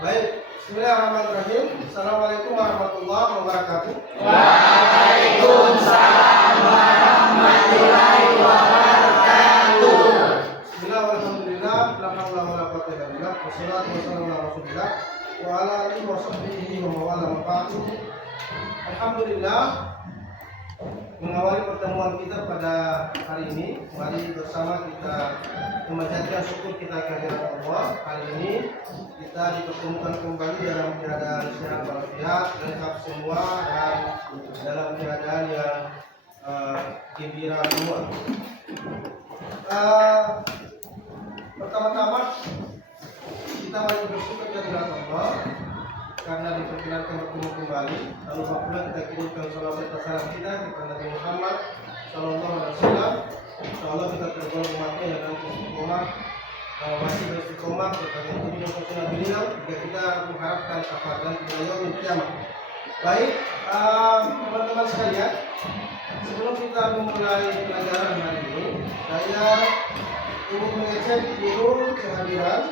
Baik, bismillahirrahmanirrahim. Assalamualaikum warahmatullahi wabarakatuh. Waalaikumsalam warahmatullahi wabarakatuh. Bismillah, walhamdulillah, la haula wala quwwata illa billah, wassalatu wassalamu ala rasulillah wa ala alihi wa sahbihi wa mawala ma ba'du. Alhamdulillah, mengawali pertemuan kita pada hari ini, mari bersama kita memanjatkan syukur kita kehadirat Allah. Hari ini kita dipertemukan kembali dalam keadaan sehat walafiat, lengkap semua dan dalam keadaan yang gembira semua. Pertama-tama kita mari bersyukur kehadirat Allah karena diperkenankan bertemu kembali. Lalu pula kita kirimkan salawat dan salam kita kepada Nabi Muhammad Sallallahu Alaihi Wasallam. Insyaallah kita tergolong umatnya yang dalam istiqomah, masih beristiqomah berkaitan dengan sunnah beliau jika kita mengharapkan syafaat beliau di kiamat. Baik, teman-teman sekalian, sebelum kita memulai pelajaran hari ini, saya ingin mengecek dulu kehadiran.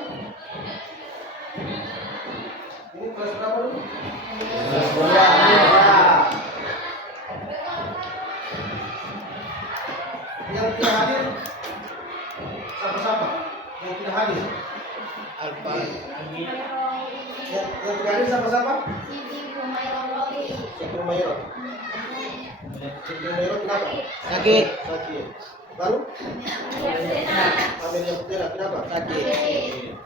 Ini kelas berapa dulu? Kelas berapa? Yang tidak hadir siapa-siapa? Yang tidak hadir? Alfa. Yang tidak hadir siapa-siapa? Siti Umairah. Siti Umairah kenapa? Sakit. Sakit. Lalu? Amin yang tidak kenapa? Sakit.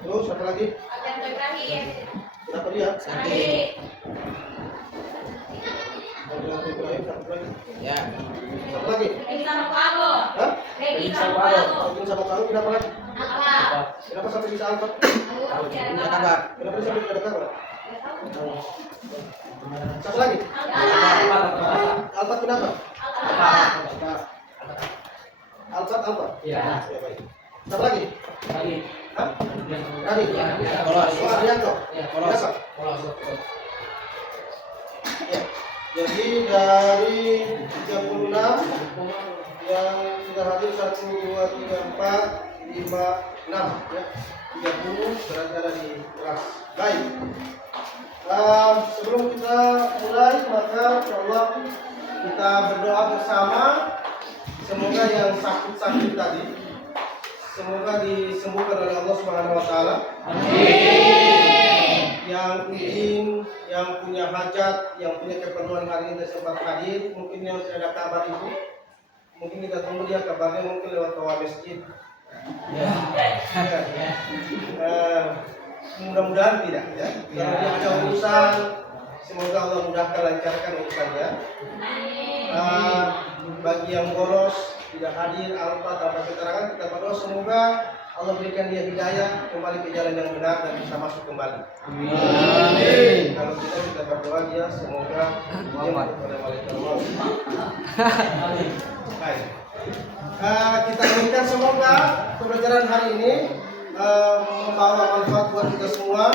Terus apa lagi? Kenapa dia? Sakit. Satu lagi. Ya. Satu lagi. Hah? Daging sama paru kenapa lagi? Kenapa sampai bisa angkat? Tidak kabar. Kenapa sampai tidak ada kabar? Satu lagi. Alpat kenapa? Alpat. Ya. Ya, baik. Satu lagi. Hah? Tadi. Polos. Oh, Arianto. Polos. Kenapa? Ya. Jadi dari 36 yang sudah hadir 1, 2, 3, 4, 5, 6 ya. 30 berarti ada di kelas. Baik. Sebelum kita mulai maka insyaallah kita berdoa bersama semoga yang sakit-sakit tadi semoga disembuhkan oleh Allah Subhanahu wa taala. Amin. Yang izin, yang punya hajat, yang punya keperluan hari ini dan sempat hadir, mungkin yang tidak ada kabar itu, mungkin kita tunggu dia kabarnya mungkin lewat toa masjid. Ya. Mudah-mudahan tidak ya. Kalau dia ada urusan, semoga Allah mudahkan lancarkan urusannya. Bagi yang bolos tidak hadir alfa tanpa keterangan, kita berdoa semoga Allah berikan dia hidayah kembali ke jalan yang benar dan bisa masuk kembali. Amin. Kalau kita berdoa dia semoga dia masuk pada malaikat Allah. Amin. Baik. Kita inginkan semoga pembelajaran hari ini membawa manfaat buat kita semua,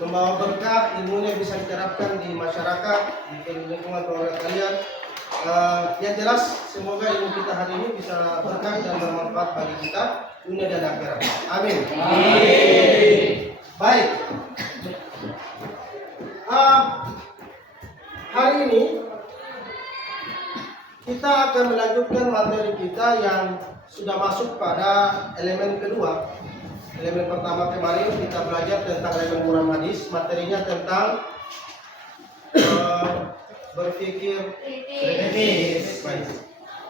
membawa berkah, ilmunya bisa diterapkan di masyarakat, di lingkungan keluarga kalian. Yang jelas semoga ilmu kita hari ini bisa berkah dan bermanfaat bagi kita dunia dan akhirat. Amin. Amin. Baik. Hari ini kita akan melanjutkan materi kita yang sudah masuk pada elemen kedua. Elemen pertama kemarin kita belajar tentang elemen Quran hadis, materinya tentang berpikir kritis. Baik.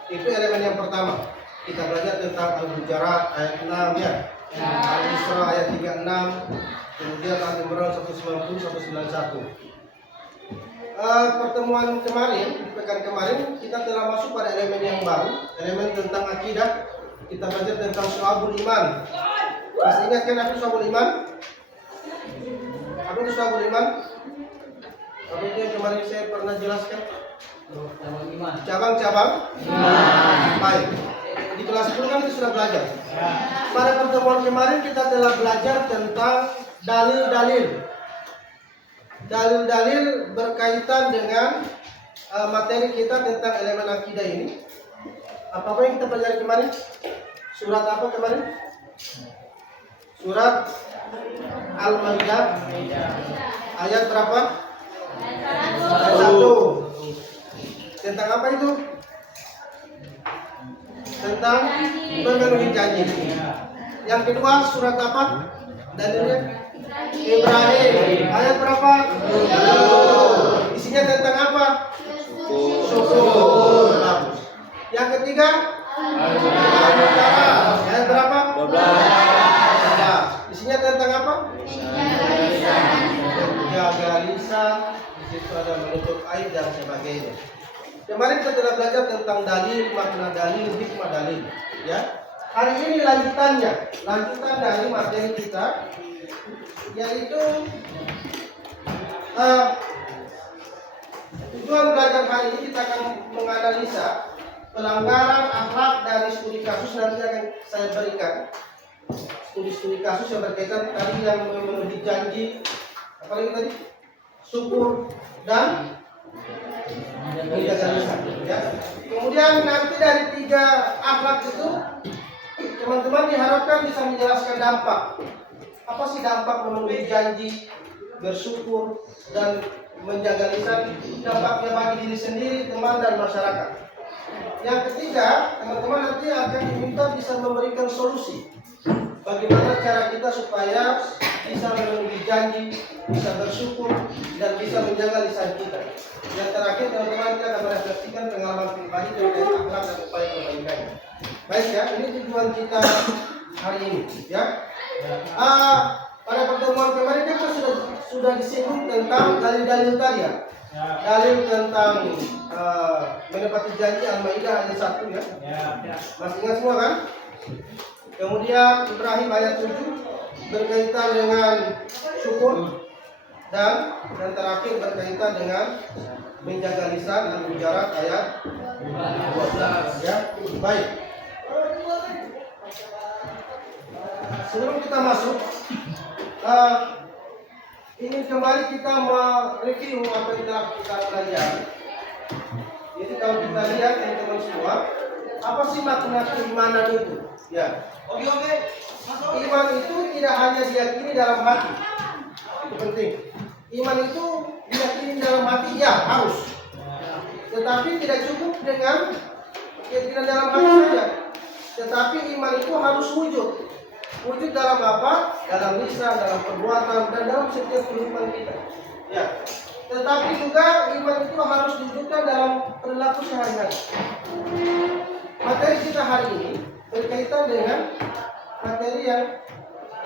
Itu elemen yang pertama. Kita belajar tentang Al-Hujurat ayat 6 ya. Al-Isra ayat 36, kemudian Al-Imran 190 191. Pertemuan kemarin, di pekan kemarin kita telah masuk pada elemen yang baru, elemen tentang akidah. Kita belajar tentang Syu'abul Iman. Masih ingat kan apa Syu'abul Iman? Apa itu Syu'abul Iman? Apa itu yang kemarin saya pernah jelaskan? Cabang-cabang iman. Baik. Di kelas 10 kan kita sudah belajar. Pada pertemuan kemarin kita telah belajar tentang dalil-dalil. Dalil-dalil berkaitan dengan materi kita tentang elemen akidah ini. Apa yang kita pelajari kemarin? Surat apa kemarin? Surat Al-Maidah ayat berapa? Ayat 1. Tentang apa itu? Tentang memenuhi janji. Yang kedua surat apa? Dalilnya Ibrahim ayat berapa? Isinya tentang apa? Syukur. Bagus. Yang ketiga ayat berapa? 12. Isinya tentang apa? Menjaga lisan. Di situ ada menutup aib dan sebagainya. Kemarin kita telah belajar tentang dalil, makna dalil, hikmah dalil. Ya. Hari ini lanjutan dari materi kita, yaitu tujuan belajar hari ini kita akan menganalisa pelanggaran akhlak dari studi kasus. Nanti akan saya berikan studi kasus yang berkaitan tadi yang memenuhi janji, apalagi tadi syukur dan menjaga lisan. Ya. Kemudian nanti dari 3 akhlak itu teman-teman diharapkan bisa menjelaskan dampak. Apa sih dampak memenuhi janji, bersyukur, dan menjaga lisan? Dampaknya bagi diri sendiri, teman, dan masyarakat. Yang ketiga, teman-teman nanti akan diminta bisa memberikan solusi. Bagaimana cara kita supaya bisa memenuhi janji, bisa bersyukur, dan bisa menjaga lisan kita. Yang terakhir, teman-teman nanti akan merefleksikan pengalaman pribadi terkait akhlak dan upaya perbaikannya. Baik ya, ini tujuan kita hari ini ya. Pada pertemuan kemarin kita sudah disinggung tentang dalil-dalil tadi ya. Dalil tentang menepati janji Al-Maidah ayat 1 ya. Masih ingat semua kan? Kemudian Ibrahim ayat 7 berkaitan dengan syukur, dan terakhir berkaitan dengan menjaga lisan Al-Hujurat ayat 12 ya. Baik. Sebelum kita masuk, ingin kembali kita mereview apa yang telah kita pelajari. Jadi kalau kita lihat teman-teman semua, apa sih makna keimanan itu? Ya. Oke. Iman itu tidak hanya diyakini dalam hati. Itu penting. Iman itu diyakini dalam hati, ya harus. Tetapi tidak cukup dengan keyakinan dalam hati saja. Tetapi iman itu harus wujud. Wujud dalam apa? Dalam lisan, dalam perbuatan, dan dalam setiap kehidupan kita. Ya. Tetapi juga iman itu harus diwujudkan dalam perilaku sehari-hari. Materi kita hari ini berkaitan dengan materi yang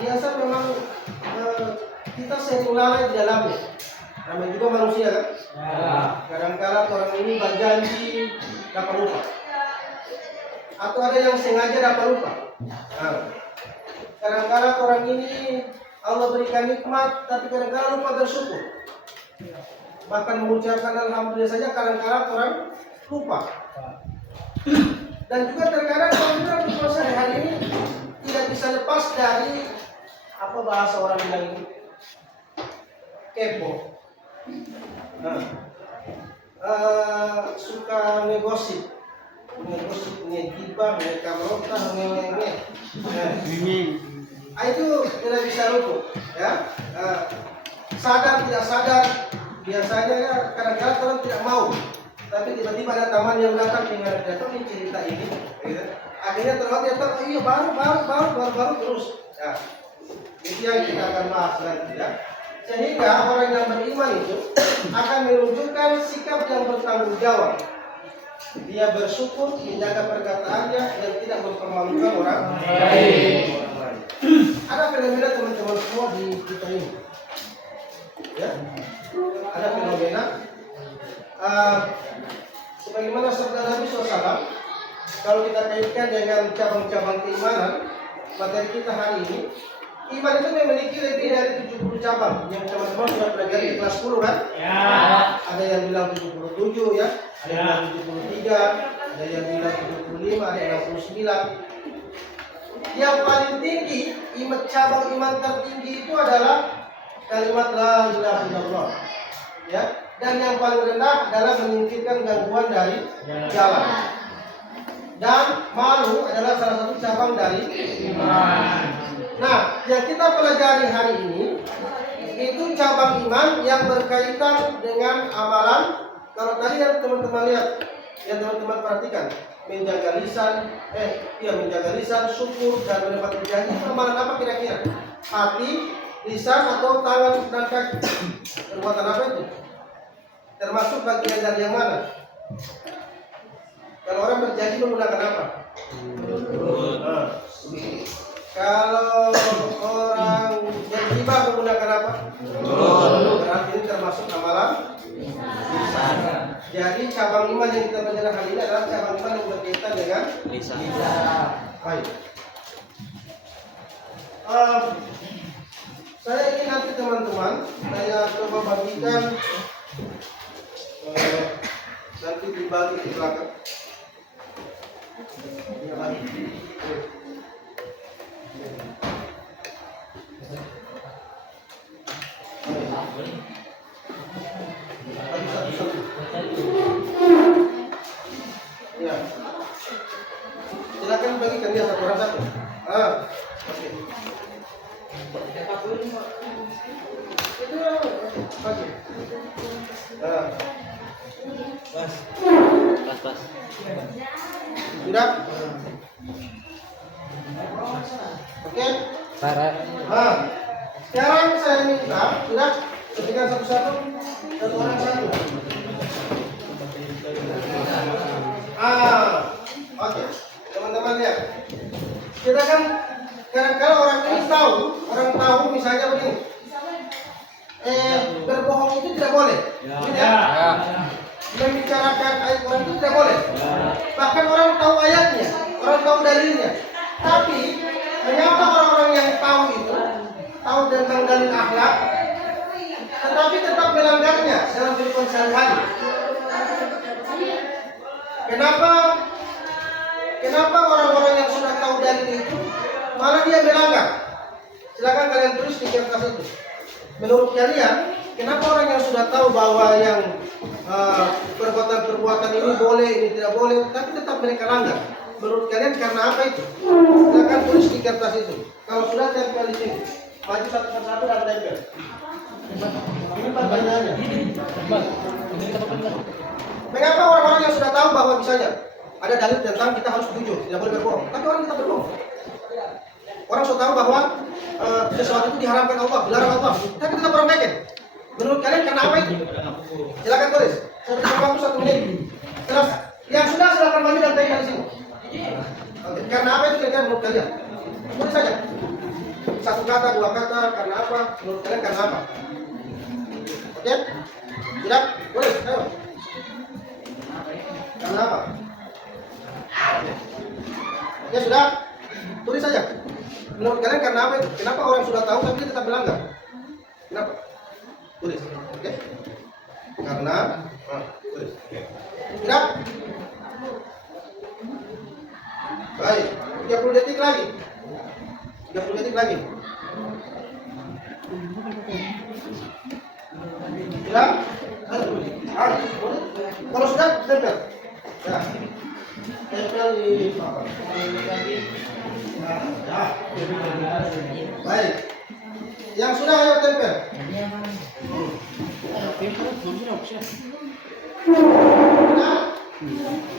biasa memang kita sering lalai di dalamnya. Namanya juga manusia kan? Kadang-kadang orang ini berjanji dapat lupa. Atau ada yang sengaja dapat lupa. Kadang-kadang orang ini Allah berikan nikmat, tapi kadang-kadang lupa bersyukur. Bahkan mengucapkan alhamdulillah saja kadang-kadang orang lupa. Dan juga terkadang orang berpuasa sehari-hari ini tidak bisa lepas dari apa bahasa orang bilang ini, kepo. Suka negosip, ngegibah, ngekamrota, itu tidak bisa luput, ya. Sadar tidak sadar, biasanya ya kadang-kadang orang tidak mau, tapi tiba-tiba ada teman yang datang dengan nih cerita ini, gitu. Akhirnya terlalu dia tahu, iya baru terus. Ya. Itu yang kita akan bahas nanti ya. Sehingga orang yang beriman itu akan menunjukkan sikap yang bertanggung jawab. Dia bersyukur, menjaga perkataannya, dan tidak mempermalukan orang lain. Ada fenomena teman-teman semua di kita ini. Ya, ada fenomena. Sebagaimana sabda Nabi SAW, kalau kita kaitkan dengan cabang-cabang keimanan, materi kita hari ini, iman itu memiliki lebih dari 70 cabang. Yang teman-teman sudah pelajari di kelas 10 kan? Ya. Ada yang bilang 77 ya, ada yang bilang 73, ada yang bilang 75, ada yang 69. Yang paling tinggi, cabang iman tertinggi itu adalah kalimat la ilaha illallah. Ya. Dan yang paling rendah adalah menyingkirkan gangguan dari jalan. Dan malu adalah salah satu cabang dari iman. Nah, yang kita pelajari hari ini itu cabang iman yang berkaitan dengan amalan. Kalau tadi yang teman-teman lihat, yang teman-teman perhatikan, menjaga lisan, syukur dan menepati janji, itu amalan apa kira-kira? Hati, lisan atau tangan dan kaki? Perbuatan apa itu? Termasuk bagian dari yang mana? Kalau orang berjanji menggunakan apa? Nah. Kalau orang bergibah menggunakan apa? Berarti ini termasuk amalan lisan. Jadi cabang iman yang kita belajar hari ini adalah cabang iman yang berkaitan dengan lisan. Baik. Saya ingin nanti teman-teman saya coba bagikan nanti dibagi di belakang. Ya. Silakan bagikan dia satu orang satu. Oke. Itu bagi. Pas. Sudah? Oke? Sekarang saya minta, sudah? Ketiga satu-satu, satu orang satu. Oke. Teman-teman lihat. Kita kan kadang-kadang orang ini orang tahu misalnya begini. Berbohong itu tidak boleh. Tidak. Membicarakan ayat Quran itu tidak boleh. Bahkan orang tahu ayatnya, orang tahu dalilnya. Tapi mengapa orang-orang yang tahu itu, tahu tentang dalil akhlak, tetapi tetap melanggarnya dalam kehidupan sehari-hari? Kenapa orang-orang yang sudah tahu dalil itu malah dia melanggar? Silakan kalian tulis di kertas itu. Menurut kalian, kenapa orang yang sudah tahu bahwa yang perbuatan-perbuatan ini boleh, ini tidak boleh, tapi tetap mereka langgar? Menurut kalian karena apa itu? Silakan tulis di kertas itu. Kalau sudah tempel di sini, maju satu persatu dan tempel. Ini pertanyaannya. Mengapa orang-orang yang sudah tahu bahwa misalnya ada dalil tentang kita harus jujur, tidak boleh berbohong, tapi orang tetap berbohong? Orang sudah tahu bahwa sesuatu itu diharamkan Allah, dilarang Allah, tapi tetap orang bikin. Menurut kalian karena apa itu? Silakan tulis. Saya berikan waktu 1 menit. Terus yang sudah silakan maju dan tanya di sini. Oke. Karena apa itu kira-kira menurut kalian? Tulis saja. 1 kata, 2 kata. Karena apa? Menurut kalian karena apa? Oke? Tidak? Boleh. Ayo. Karena apa? Oke, sudah. Tulis saja. Menurut kalian karena apa itu? Kenapa orang sudah tahu tapi dia tetap melanggar? Kenapa? Tulis. Oke? Karena tulis. Tidak? Baik. 30 detik lagi. 30 detik lagi. Tidak? Kalau sudah, tempel. Ya. Tempel di baik. Yang sudah ayo tempel.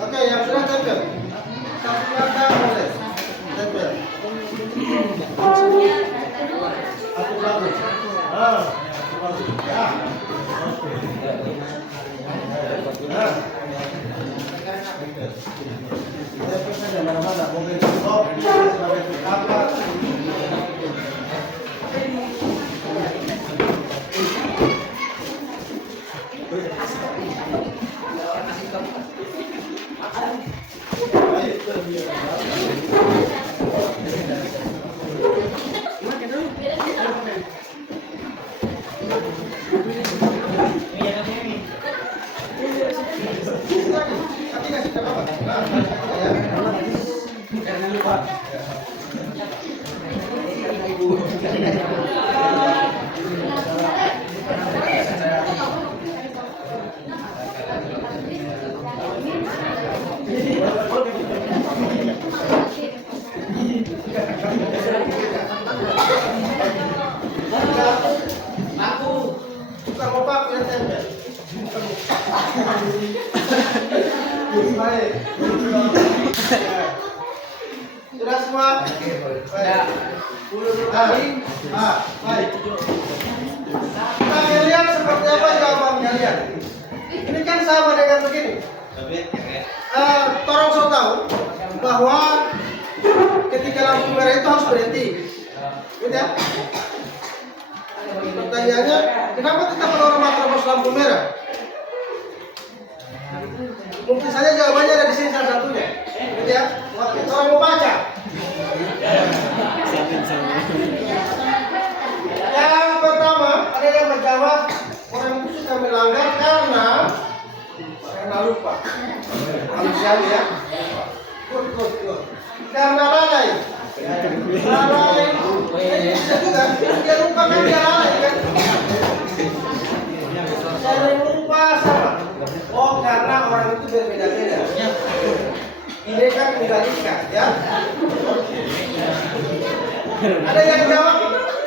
Oke, yang sudah tempel. Satu kata boleh. Tempel. Satu bagus. Ya. Tempel saja mana-mana. Boleh stop. Sebagai apa? Baik. Baik. Kita lihat seperti apa jawaban kalian. Ini kan sama dengan begini. Torong so tahu bahwa ketika lampu merah itu harus berhenti. Gitu ya? Pertanyaannya, kenapa kita mendorong terobos lampu merah? Mungkin saja jawabannya ada di sini salah satunya. Gitu ya? Oke, orang mau baca. Yang pertama, ada yang menjawab orang itu suka melanggar karena lupa. Manusiawi ya. Good. Karena lalai. Lalai. Bisa juga. Dia lupa kan dia lalai kan. Sering lupa sama. Oh, karena orang itu berbeda-beda. Ini kan kembalikan ya. Ada yang jawab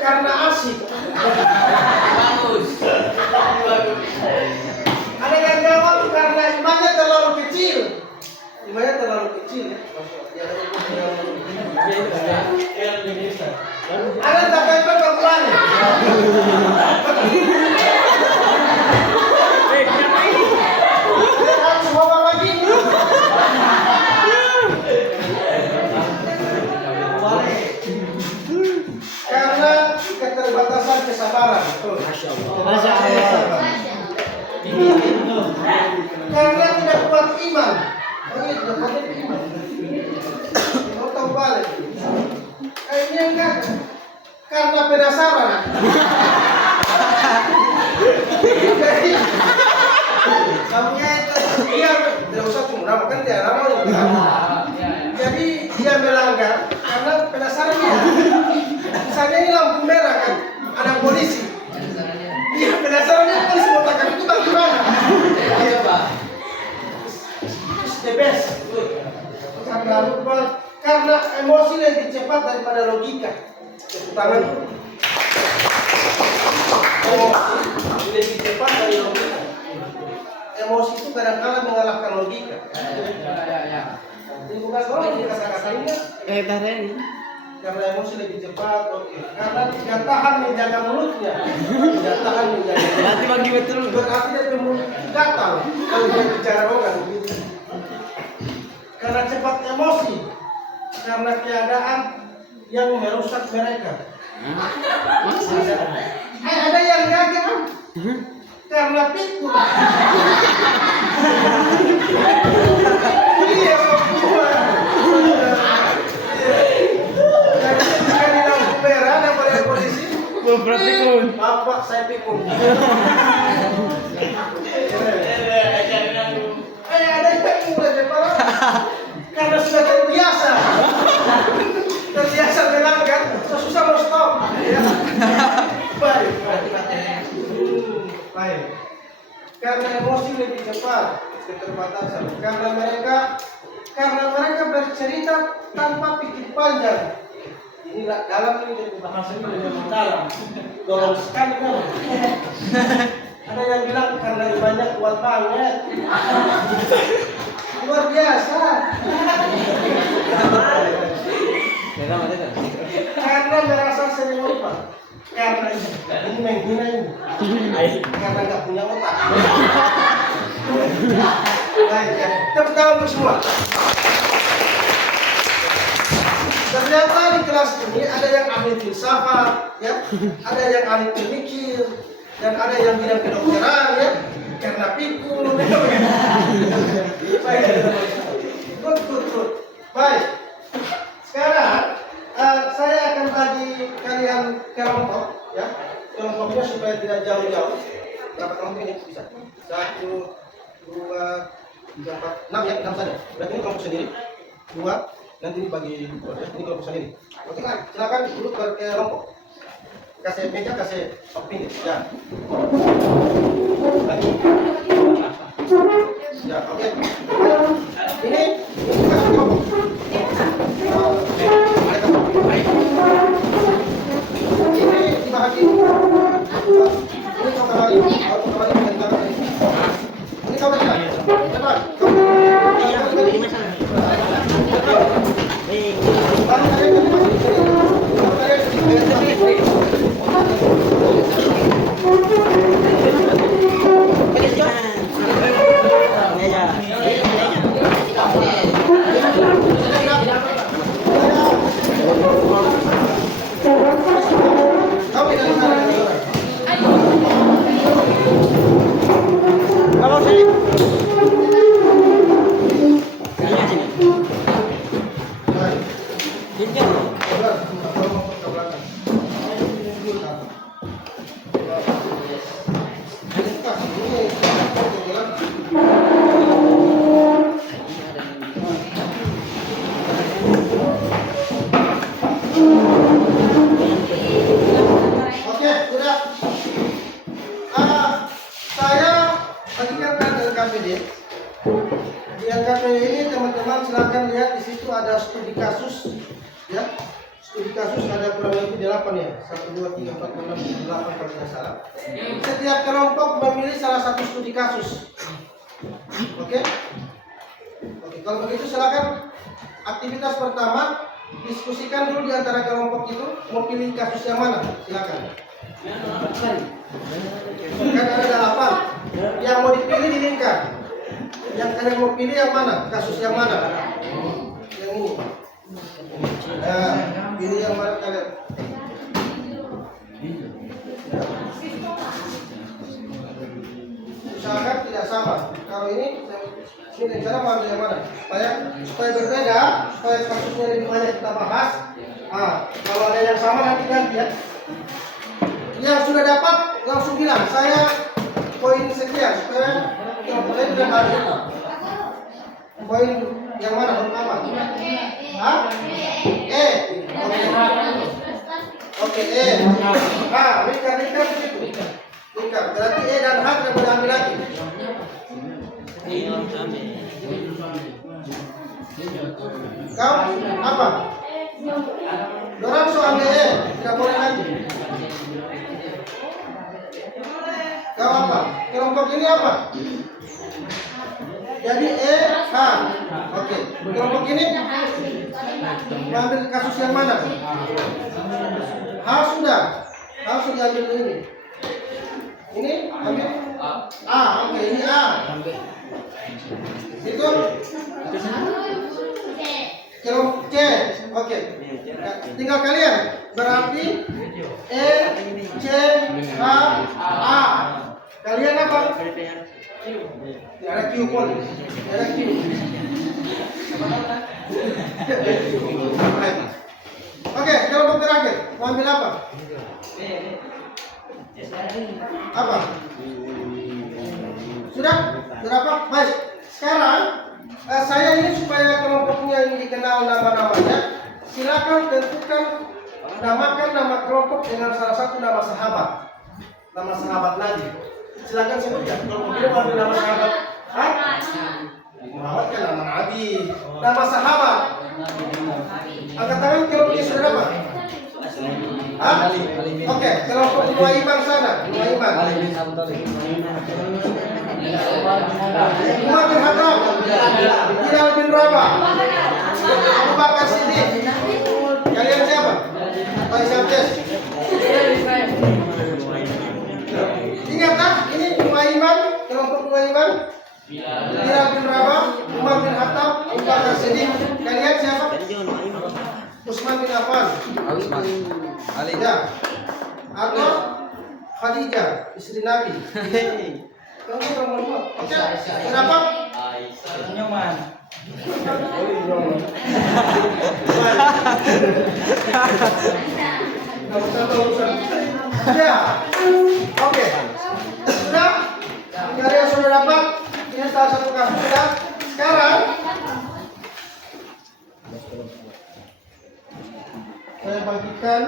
karena asik. Bagus. Ada yang jawab karena imannya terlalu kecil. Imannya terlalu kecil ya. Ada tak kaitan perempuan. Semua bapak gitu. Karena keterbatasan kesabaran. Masya Allah. Karena tidak kuat iman. Ini tidak kuat iman. Mau tahu balik. Ini enggak. Karena penasaran. Jadi, kamunya itu dia tidak usah cuma kan dia ramai. Jadi dia melanggar karena penasaran dia. Misalnya ini lampu merah kan, ada polisi. Dia penasarannya polisi mau tangkap itu bagaimana? Iya Pak. It's the best. Karena lupa, karena emosi lebih cepat daripada logika. Tepuk tangan. Emosi lebih cepat dari logika. Emosi itu kadang-kadang mengalahkan logika. Jadi bukan soal kata-katanya. Tadi. Karena emosi lebih cepat, oke. Karena tidak tahan menjaga mulutnya, tidak tahan menjaga. Berarti bagi betul. Berarti dia mulut gatal kalau dia bicara orang. Karena cepat emosi, karena keadaan yang merusak mereka. Ada yang gagal karena pikir. Iya, Berarti Bapak saya pikun. Ada yang mulai parah karena sudah terbiasa melanggar, susah mau stop. Baik. Karena emosi lebih cepat, keterbatasan. Karena mereka bercerita tanpa pikir panjang. Ini dalam ini jadi bahasa ini memang dalam. Dorong sekali kan. Ada yang bilang karena imannya kuat banget. Luar biasa. Karena merasa sering lupa. Karena ini menghina ini. Karena nggak punya otak. Baik ya. Tepuk tangan untuk semua. Ternyata di kelas ini ada yang ahli filsafat, ya, ada yang ahli pemikir, dan ada yang bidang kedokteran, ya, karena pikul. Baik, good. Baik. Sekarang saya akan bagi kalian kelompok, ya, kelompoknya supaya tidak jauh-jauh. Berapa kelompok ini bisa? 1, 2, 3, 4, 6 ya, 6 saja. Berarti ini kelompok sendiri. 2. Nanti dibagi ini kelompok sendiri. Oke kan, silakan duduk berkelompok. Kasih meja, kasih opini. Ya. Lagi. Ya, oke. Ini kasih kelompok. Ini dibagi. Ini kau kembali. Ini kau kembali. Cepat. Ini masalah. Kamu sini. Kayaknya sini. Baik. Jinjit. Berat, tolong ke belakang. Pas, ini jalan. Oke, sudah. Saya bagikan ke KPD. Di KPD ini teman-teman silakan lihat di situ ada studi kasus, ya. Studi kasus ada kurang lebih 8 ya. 1, 2, 3, 4, 5, 6, 7, 8 kalau tidak salah. Setiap kelompok memilih salah satu studi kasus. Oke? Oke, kalau begitu silakan aktivitas pertama diskusikan dulu di antara kelompok itu mau pilih kasus yang mana. Silakan. Kan ada 8. Yang mau dipilih dilingkar. Yang kalian mau pilih yang mana? Kasus yang mana? Yang ini. Nah, pilih yang mana kalian? Usahakan tidak sama. Kalau ini cara ambil yang mana? Supaya berbeda, supaya kasusnya lebih banyak kita bahas. Kalau ada yang sama nanti ganti ya. Yang sudah dapat langsung bilang saya poin sekian supaya kelompok lain tidak ada itu. Poin yang mana pertama? E. Oke, E. Lingkar di situ. Lingkar. Berarti E dan H tidak boleh ambil lagi. Kau apa? Dorang so ambil E, tidak boleh lagi. Kau apa? Kelompok ini apa? Jadi E, H. Oke. Kelompok ini ambil kasus yang mana? H sudah. H sudah ambil ini. Ini ambil A. Oke, ini A. Itu kelompok C. Oke. Tinggal kalian. Berarti E, C, H, A. Kalian apa? Tidak ada Q pun. Tidak ada Q. Oke, kelompok terakhir. Mau ambil apa? Apa? Sudah? Sudah apa? Baik. Sekarang saya ini supaya kelompoknya ini dikenal nama-namanya, silakan tentukan namakan nama kelompok dengan salah satu nama sahabat. Nama sahabat Nabi. Silakan sebutkan. Kelompok ini ambil nama sahabat. Muhammad kan nama Nabi. Nama sahabat. Angkat tangan kelompok ini sudah dapat. Oke, kelompok Nuaiman sana. Nuaiman. Umar bin Khattab, Bilal bin Rabah, Abu Bakar Siddiq. Kalian siapa? Pak Syamdes. Ingat tak? Ini Nuaiman, kelompok Nuaiman, Bilal bin Rabah, Umar bin Khattab, Abu Bakar Siddiq. Kalian siapa? Utsman bin Affan. Ali. Ya. Atau Khadijah, istri Nabi. Kamu nomor 2. Oke. Kenapa? Nyoman. Ya. Oke. Sudah? Kalian sudah dapat? Ini salah satu kasus sudah. Sekarang saya bagikan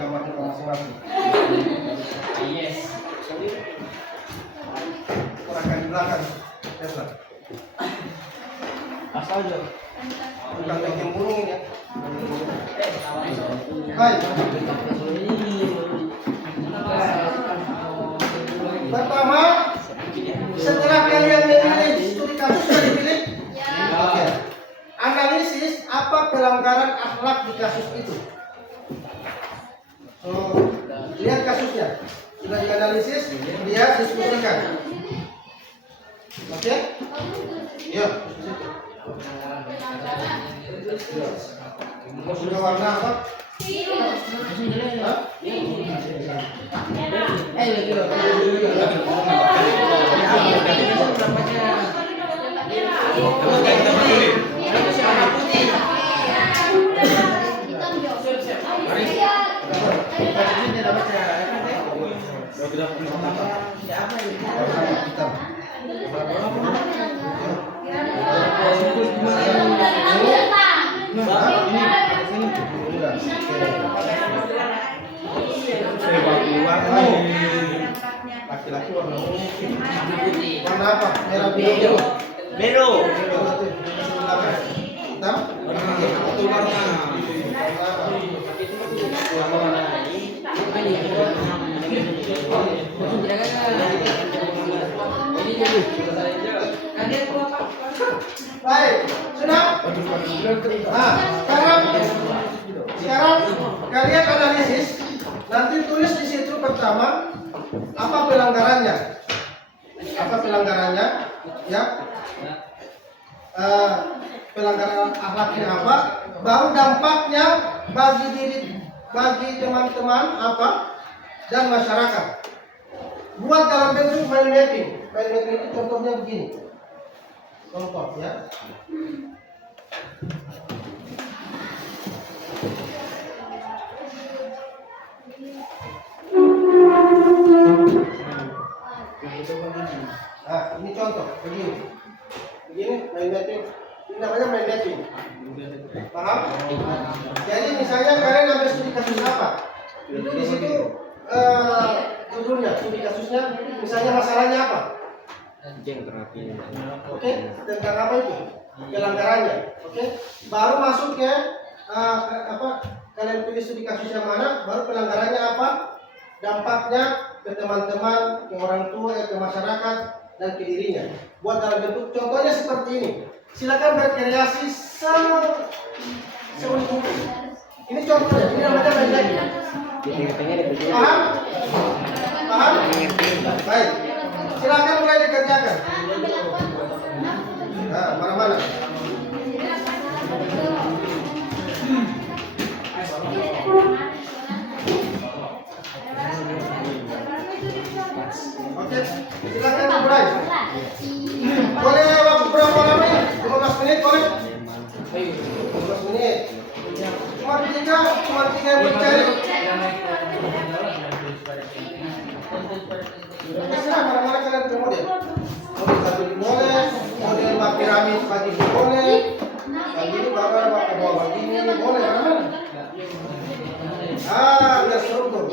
kamarnya masing-masing. Yes. Kurangkan di belakang. Tesla. Asal aja. Bukan bikin burung ini ya. Baik. Pertama, setelah kalian memilih studi kasus sudah dipilih. Oke. Analisis apa pelanggaran akhlak di kasus itu. So, lihat kasusnya. Sudah dianalisis, lihat diskusikan. Oke? Ya. Sudah warna apa? Hah? Warna hitam. Laki-laki warna ungu. Warna apa? Merah biru. Biru. Hitam. Itu warna. Baik, sudah. Nah, sekarang kalian analisis. Nanti tulis di situ pertama apa pelanggarannya. Apa pelanggarannya? Ya. Pelanggaran akhlaknya apa? Baru dampaknya bagi teman-teman apa dan masyarakat. Buat dalam bentuk mind mapping. Mind mapping itu contohnya begini. Contoh ya. Nah, ini contoh begini. Begini mind mapping. Ini namanya mind mapping. Paham? Jadi misalnya kalian ambil studi kasus apa? Itu di situ judulnya, studi kasusnya, misalnya masalahnya apa? Oke, tentang apa itu? Pelanggarannya. Oke, baru masuk ke kalian pilih studi kasus yang mana, baru pelanggarannya apa? Dampaknya ke teman-teman, ke orang tua, ke masyarakat, dan ke dirinya. Buat dalam bentuk contohnya seperti ini. Silakan berkreasi seunik mungkin. Ini contohnya, ini namanya menjadi. Paham? Paham? Baik. Silakan mulai dikerjakan. Nah, mana-mana. Oke, silakan mulai. Boleh waktu berapa lama ya? 15 menit boleh? 15 menit. Cuma tiga yang mencari. Terserah mana-mana kalian pilih model. Model satu boleh, model piramid bagi boleh. Bagi ini baru pakai bawah bagi ini boleh mana-mana. Biar struktur.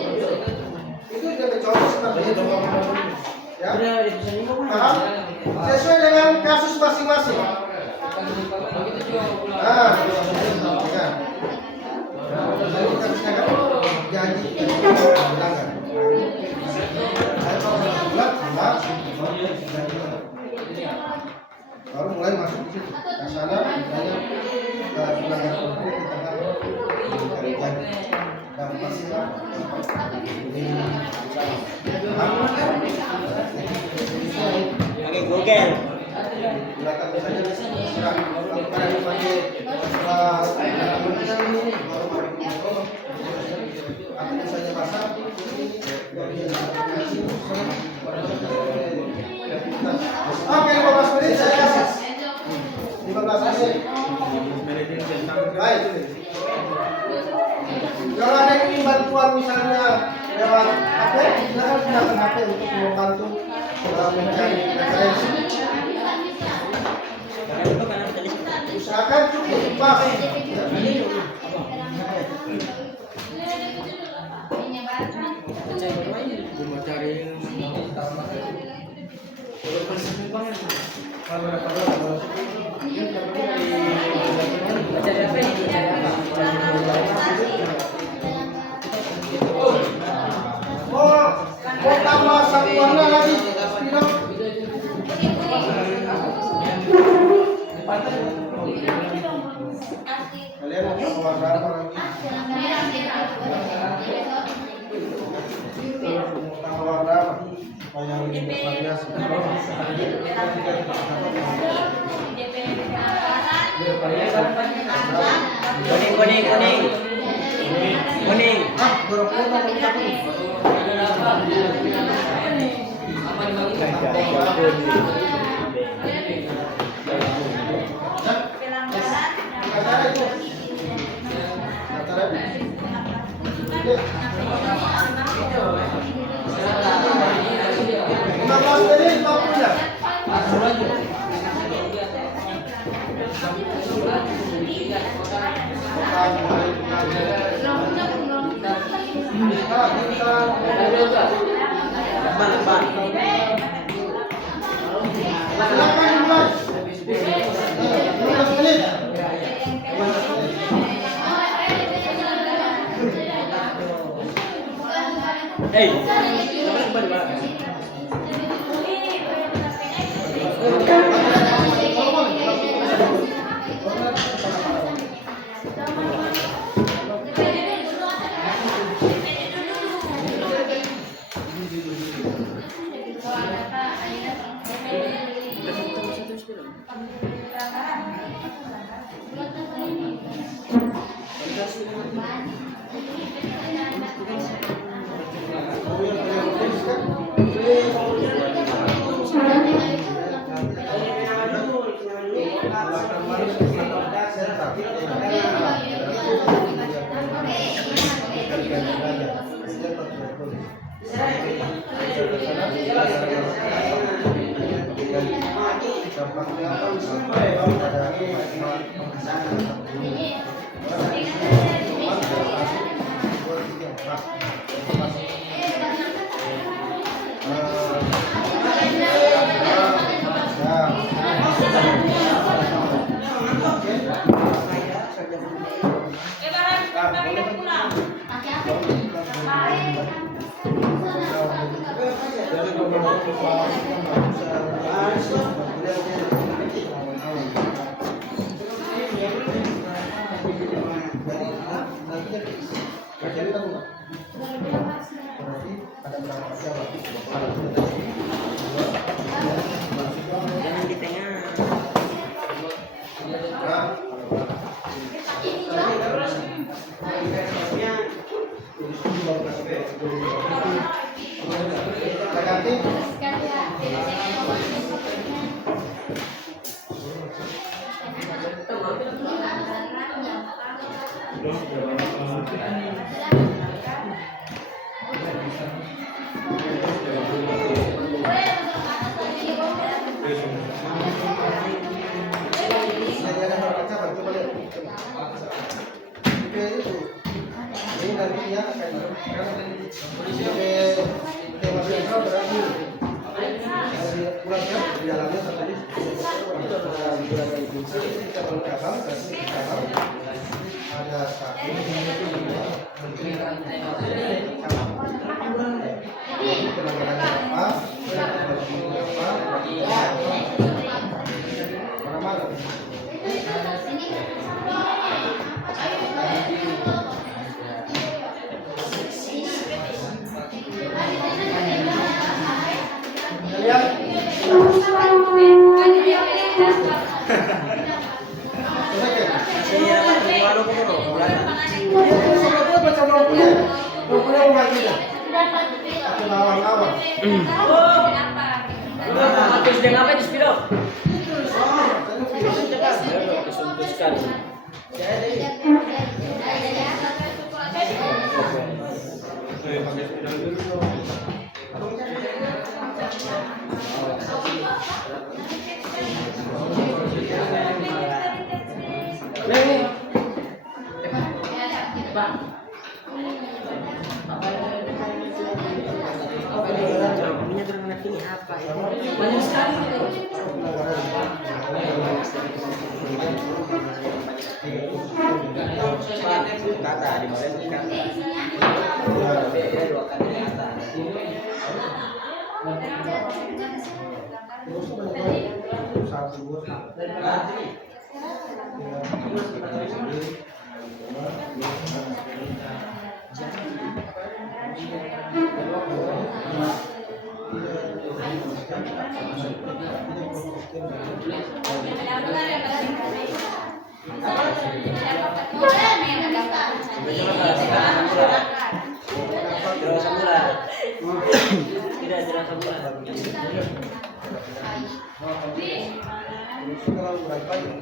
Itu jadi contoh seperti itu. Ya. Paham? Sesuai dengan kasus masing-masing. Janji bilangan. Baru mulai masuk di situ. Ke sana misalnya pelanggaran konkret tentang dampak Pakai Google. Gunakan misalnya serang pada dipakai misalnya pasar oke 15 menit saya kasih 15 menit. Baik, kalau ada yang ingin bantuan misalnya lewat HP silakan gunakan HP untuk membantu mencari referensi. Usahakan cukup pas. Mau tambah satu warna lagi? Kalian mau tambah warna apa lagi? Utama warna supaya lebih bervariasi. Kuning, kuning, kuning. Kuning. Hey, jangan di tengah. Terus dia ngapain di spidol? Banyak sekali. Kata di mana beda dua kali kata. Jelas semula. Tidak jelas semula. Kalau berapa yang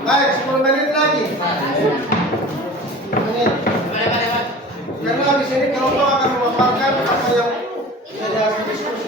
baik, 10 menit lagi. Karena di sini kelompok akan memaparkan apa yang jadi hasil diskusi.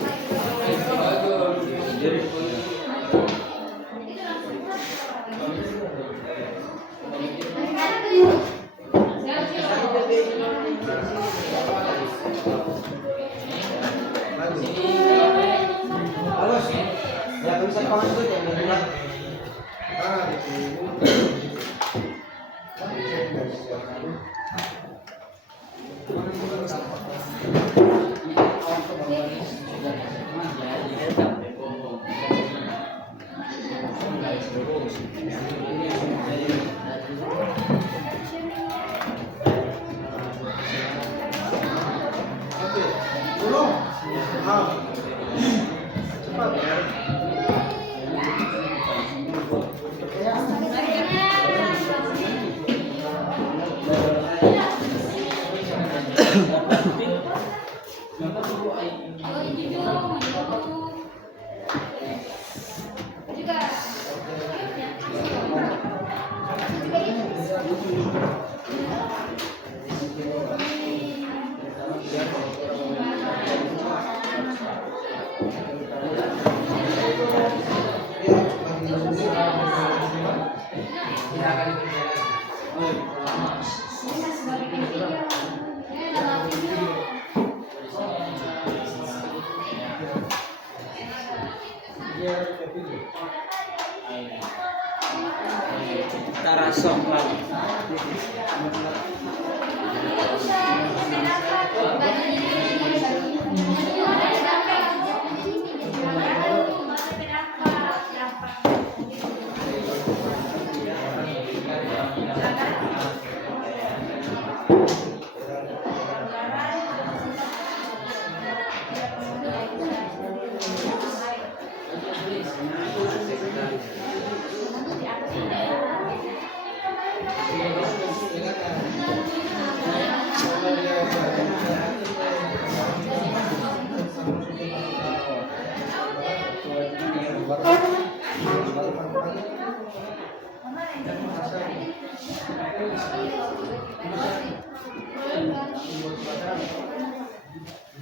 Oke, belum. Cepat. Tarasong lah.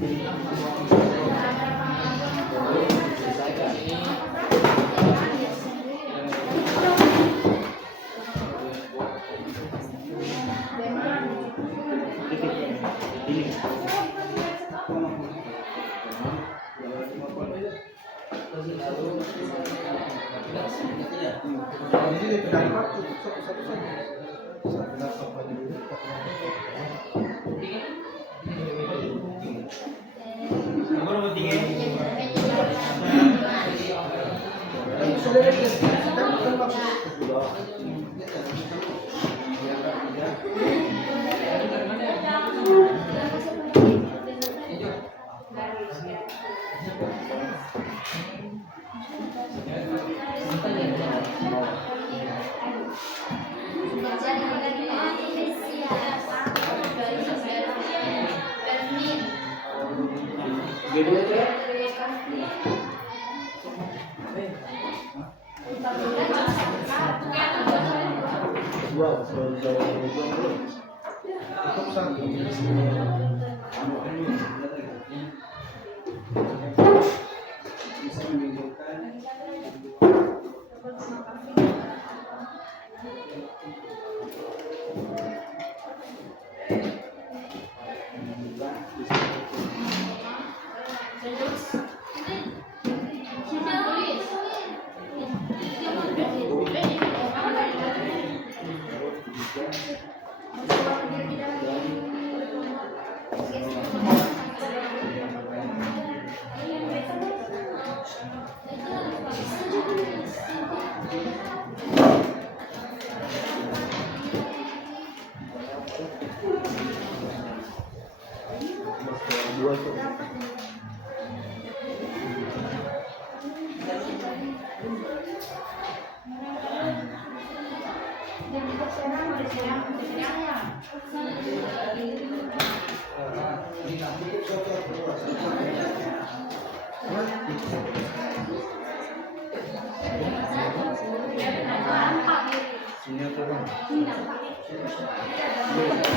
Jadi pendapat satu-satu saja. Cukup satu. Bisa menunjukkan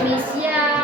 Indonesia.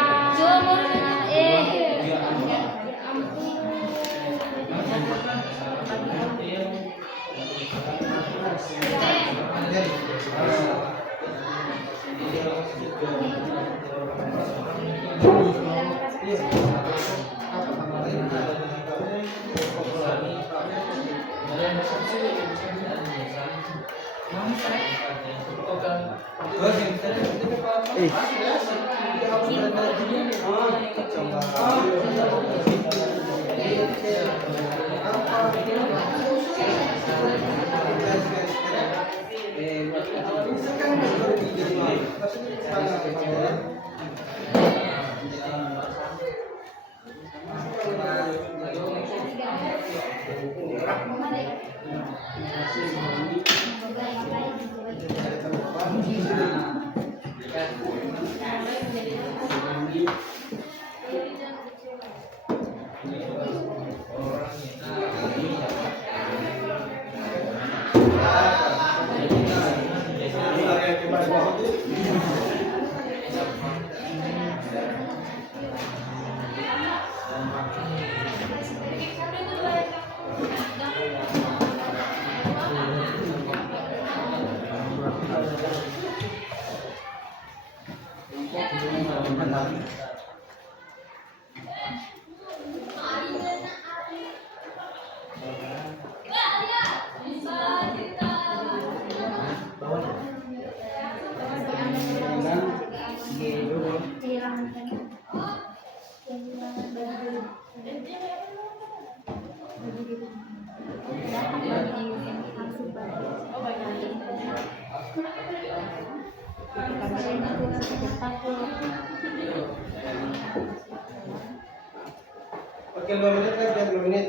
Oke, 2 menit lagi, 2 menit.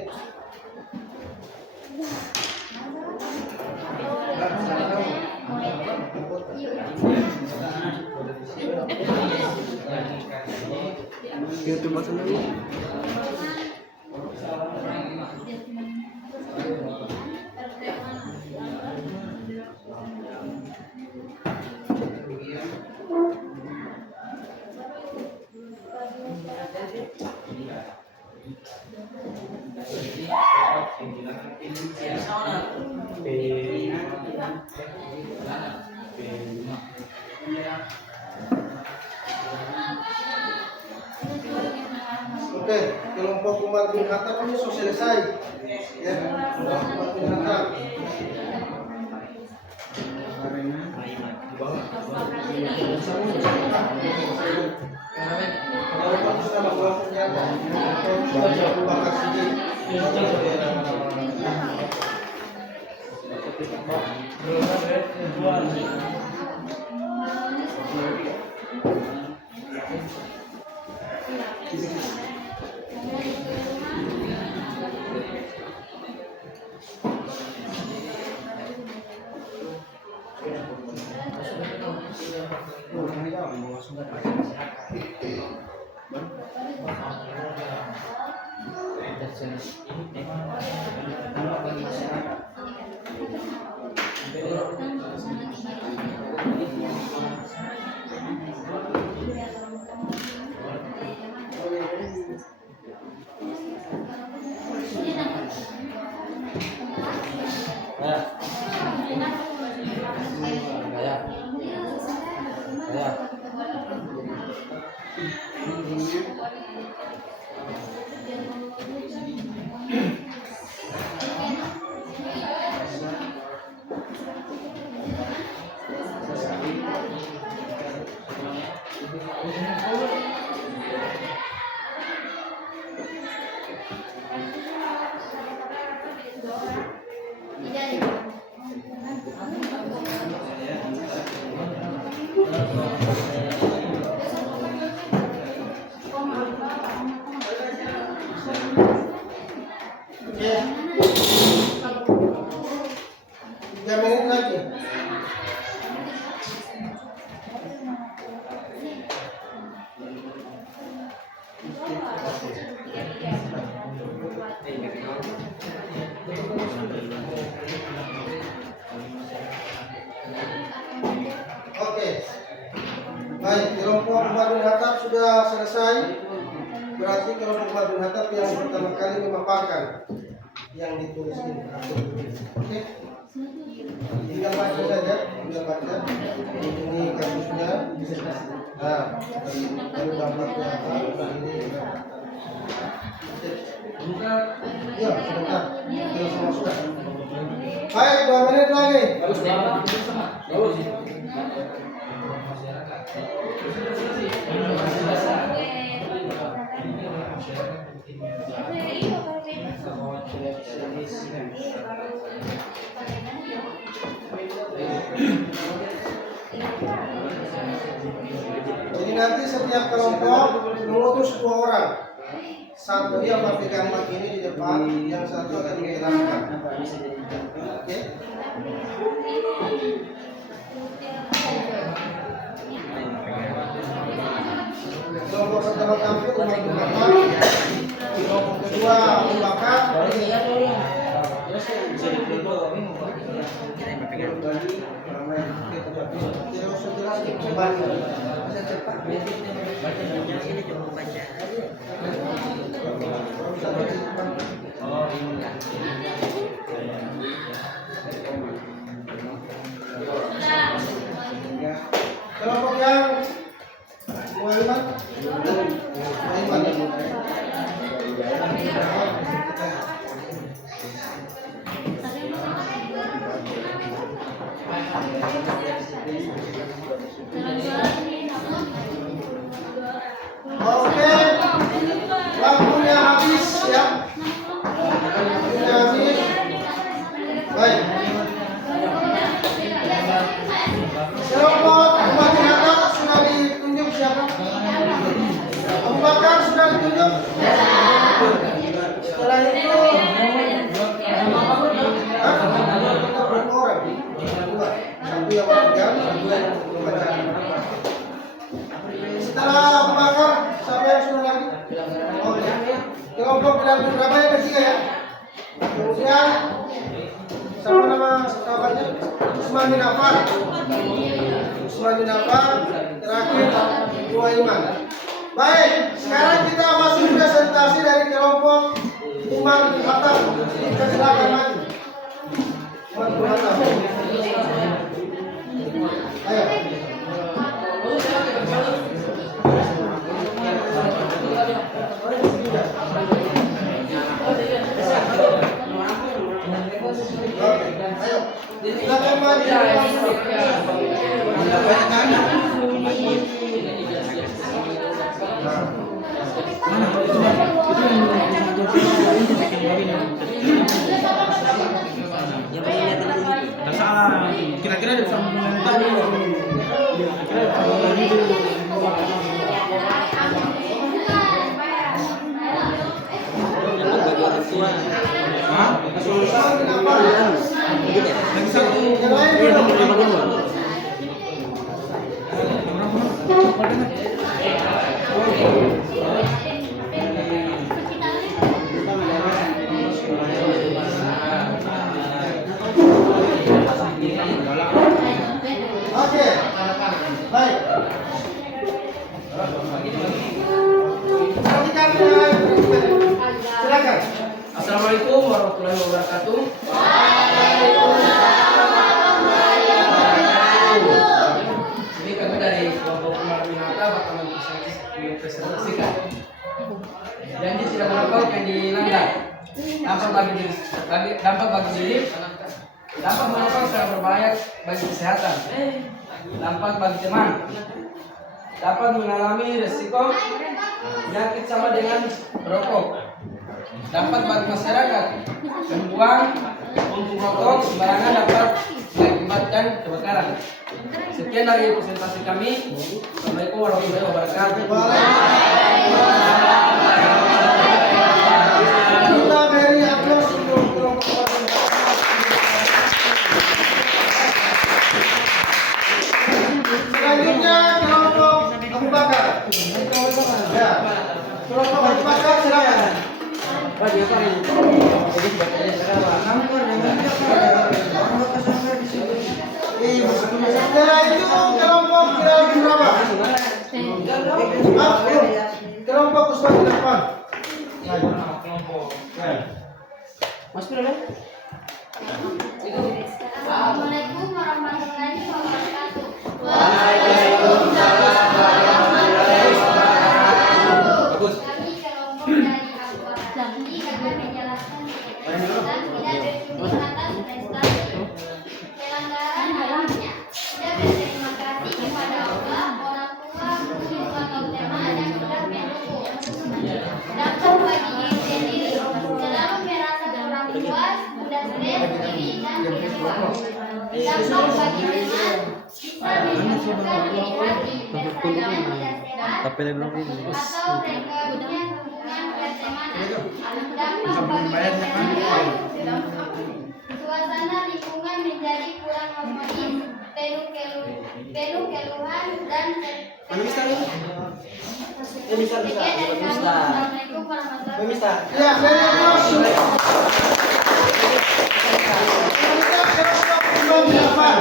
YouTube maksudnya ini. Oke, kelompok Umar bin Khattab ini sudah selesai. Ya, kelompok Umar bin Khattab. Kelompok sudah membawa senjata. Kelompok Abu Bakar Siddiq. Oke. 3 menit lagi. Oke. Baik, kelompok Umar bin Khattab sudah selesai. Berarti kelompok Umar bin Khattab yang pertama kali memaparkan yang ditulis ini. Oke. Tinggal baca saja, tinggal baca. Ini kasusnya. Nah, lalu dampaknya apa? Ini. Ya, sebentar. Kita semua sudah. Baik, 2 menit lagi. Jadi nanti setiap kelompok mengutus 2 orang. Satu yang mempegang mic ini di depan, yang satu akan menjelaskan. Oke? Kelompok pertama tampil Umar bin Khattab. Kelompok kedua Abu Bakar. Kelompok yang Muhammad. Oke, waktunya habis ya. Waktunya habis. Baik. Kelompok Umar bin Khattab sudah ditunjuk siapa? Abu Bakar sudah ditunjuk. Setelah itu berapa orang? 2. Satu yang memegang, satu yang membaca. Setelah Abu Bakar, siapa yang sudah lagi? Oh ya. Kelompok Bilal bin Rabah yang ketiga ya. Kemudian siapa nama sahabatnya? Utsman bin Affan. Utsman bin Affan. Terakhir 2 iman. Baik, sekarang kita masuk presentasi dari kelompok Yang lain belum. Oke, baik. Perhatikan silakan. Assalamualaikum warahmatullahi wabarakatuh. Jadi kami dari kelompok Umar Winata bakal mempresentasikan janji tidak merokok yang dilanggar. Dampak bagi diri, dampak merokok sangat berbahaya bagi kesehatan. Dampak bagi teman, dapat mengalami resiko penyakit sama dengan merokok. Dampak bagi masyarakat, membuang puntung rokok sembarangan dapat mengakibatkan kebakaran. Sekian dari presentasi kami. Assalamualaikum warahmatullahi wabarakatuh. Kita beri aplaus untuk kelompok selanjutnya kelompok Abu Bakar. Ya, kelompok Abu Bakar silakan. Setelah itu kelompok Bilal bin Rabah. Kelompok Usman bin Affan. Mas Pira, Assalamualaikum warahmatullahi wabarakatuh. Kami kelompok dari Abu Bakar ini akan menjelaskan dan tidak bertulis atas prestasi pelanggaran dalamnya. Tidak berterima kasih kepada Allah, orang tua, guru atau teman yang sudah mendukung. Dampak bagi diri sendiri, selalu merasa kurang puas, mudah stres, iri dan tidak puas. Dampak bagi teman, bisa menyebabkan iri hati, persaingan tidak sehat, atau terganggunya hubungan pertemanan. Dampak bagi kesehatan, suasana lingkungan menjadi kurang harmonis, penuh keluhan dan Sekian dari kami. Assalamualaikum warahmatullahi wabarakatuh. Ya, beri aplaus. Kita kelompok Usman bin Affan.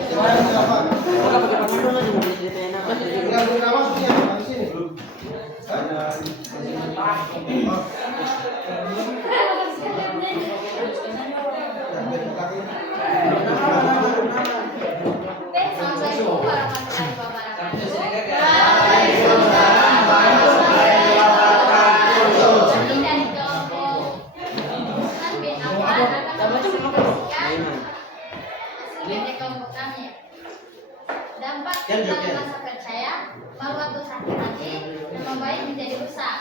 Usman bin Affan. Bilal bin Rabah sudah di sini. Assalamualaikum warahmatullahi wabarakatuh. Kami dari kelompok Usman bin Affan akan mempresentasikan sebagai kelompok kami. Dampak tentang rasa percaya bahwa Tuhan hati yang membaik menjadi rusak.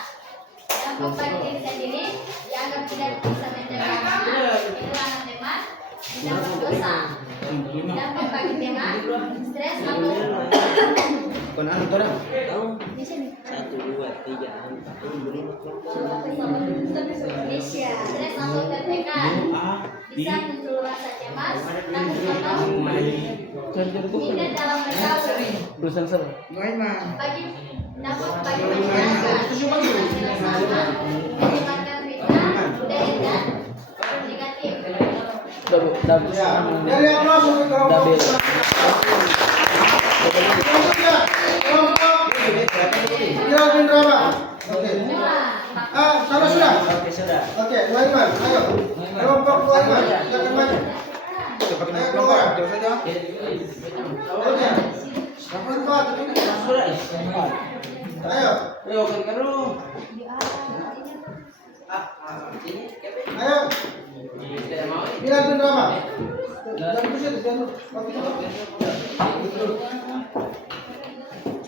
Dampak bagi diri sendiri dianggap tidak bisa menjaga amanah, kehilangan teman, tidak berdosa. Dampak bagi teman, stres atau di sini. 1, 2, 3, 4, 5, 6. Indonesia, stres atau tertekan, bisa muncul rasa cemas, takut atau minder dalam bergaul. Bagi dampak bagi masyarakat, sama, menyebabkan fitnah, budaya dan negatif. Ya, beri aplaus untuk kelompok Usman. Selanjutnya kelompok Bilal bin Rabah. Oke. Sudah. Oke, sudah. Oke, Nuaiman, ayo. Kelompok Nuaiman, silakan maju. Ayo keluar. Oke. Cepat. Ayo. Ayo. Bilal bin Rabah. Jangan kusir, jangan.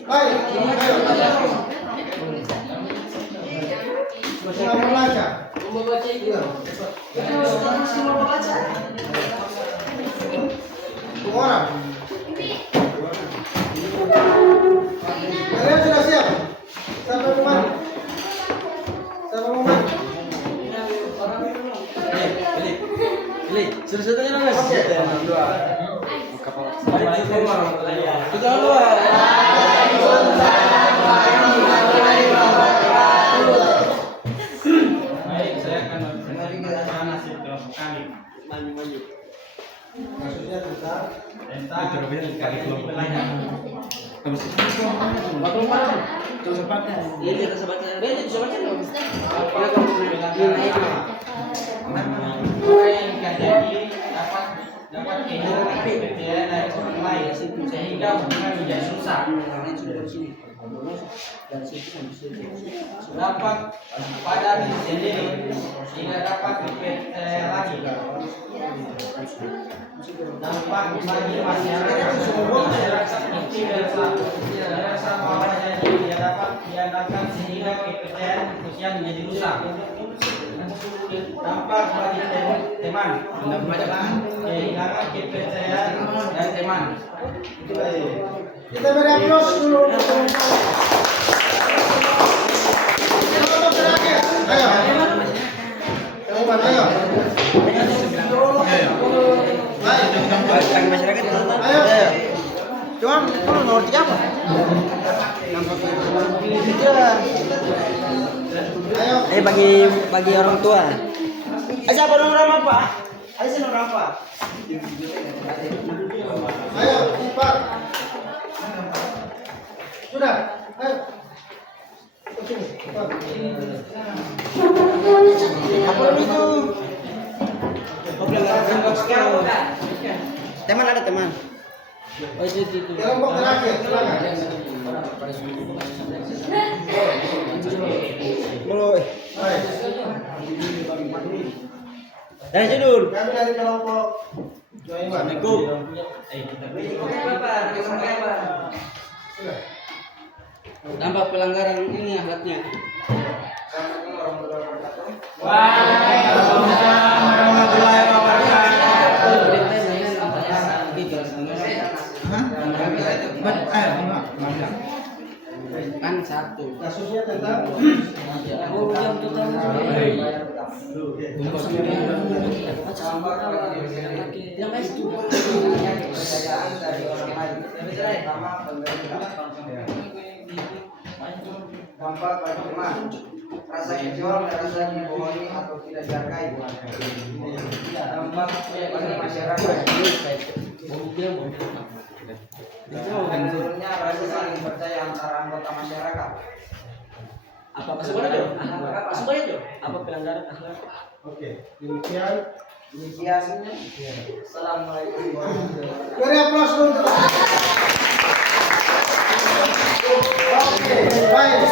Baik, ayo. Semua membaca. Semua orang. Kalian sudah siap? Siapa yang mau maju? Siapa mau maju? Li, sudah ya Mas. Oke. Dua. Kita dua. Baik, saya akan membacakan hasil kelompok kami. Maksudnya tentang Tentang kelompok lainnya. Iya, kita sebaca. Dia bisa baca dong. Yang jadi dapat menghadapi perbedaan dari orang lain sehingga hubungan menjadi susah. Dapat pada diri sendiri sehingga dapat dipercaya lagi. Dampak bagi masyarakat kecil dan sama jadi dia dapat diandalkan sehingga kepercayaan kepolisian menjadi rusak. Dampak bagi teman kehilangan kepercayaan dan teman. kita beri aplaus dulu untuk teman-teman. Kelompok terakhir. Ayo. Teman, ayo. Bagi masyarakat. Ayo. Cuma itu nomor 3 apa? Ayo. Bagi orang tua. Siapa nomor apa? Ada nomor apa? Ayo, cepat. Sudah. Ayo. Ke sini, cepat. Apa itu? Teman ada teman. Oh itu. Kelompok terakhir, silakan. Mulai. Baik. Dari judul. Kami dari kelompok Joiman. Dampak pelanggaran ini akhlaknya. Kan satu. Kasusnya tentang Dampak bagi teman, rasa kecewa, rasa dibohongi atau tidak dihargai. Dampak bagi masyarakat, menurunnya rasa saling percaya antara anggota masyarakat. Apa sebenarnya? Apa sebenarnya? Apa pelanggaran akhlak? Oke, demikian. Assalamualaikum warahmatullahi wabarakatuh. Beri aplaus dulu untuk Oke, baik.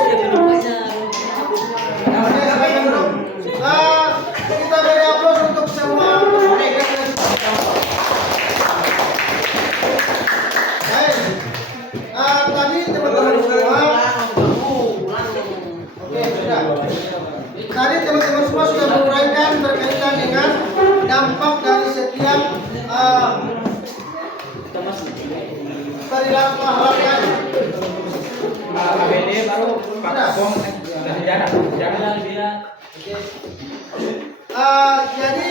Oke, baik dulu. Kita beri aplaus untuk semua mereka yang baik. Tadi teman-teman semua. Oke, sudah. Tadi teman-teman semua sudah menguraikan berkaitan dengan dampak dari setiap perilaku akhlak yang ABD baru Pak Bom jangan jadi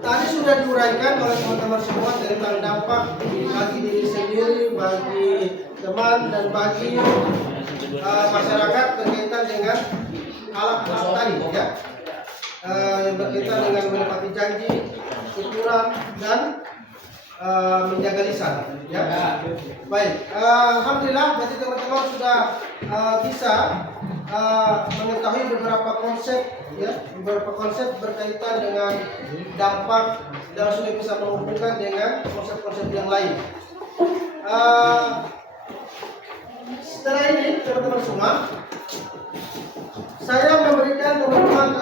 tadi sudah diuraikan oleh teman-teman semua tentang dampak bagi diri sendiri, bagi teman dan bagi masyarakat berkaitan dengan akhlak tadi ya, yang berkaitan dengan menepati janji, ukuran dan menjaga lisan ya. Baik, alhamdulillah berarti teman-teman sudah bisa mengetahui beberapa konsep ya, beberapa konsep berkaitan dengan dampak dan sudah bisa menghubungkan dengan konsep-konsep yang lain. Setelah ini teman-teman semua, saya memberikan teman-teman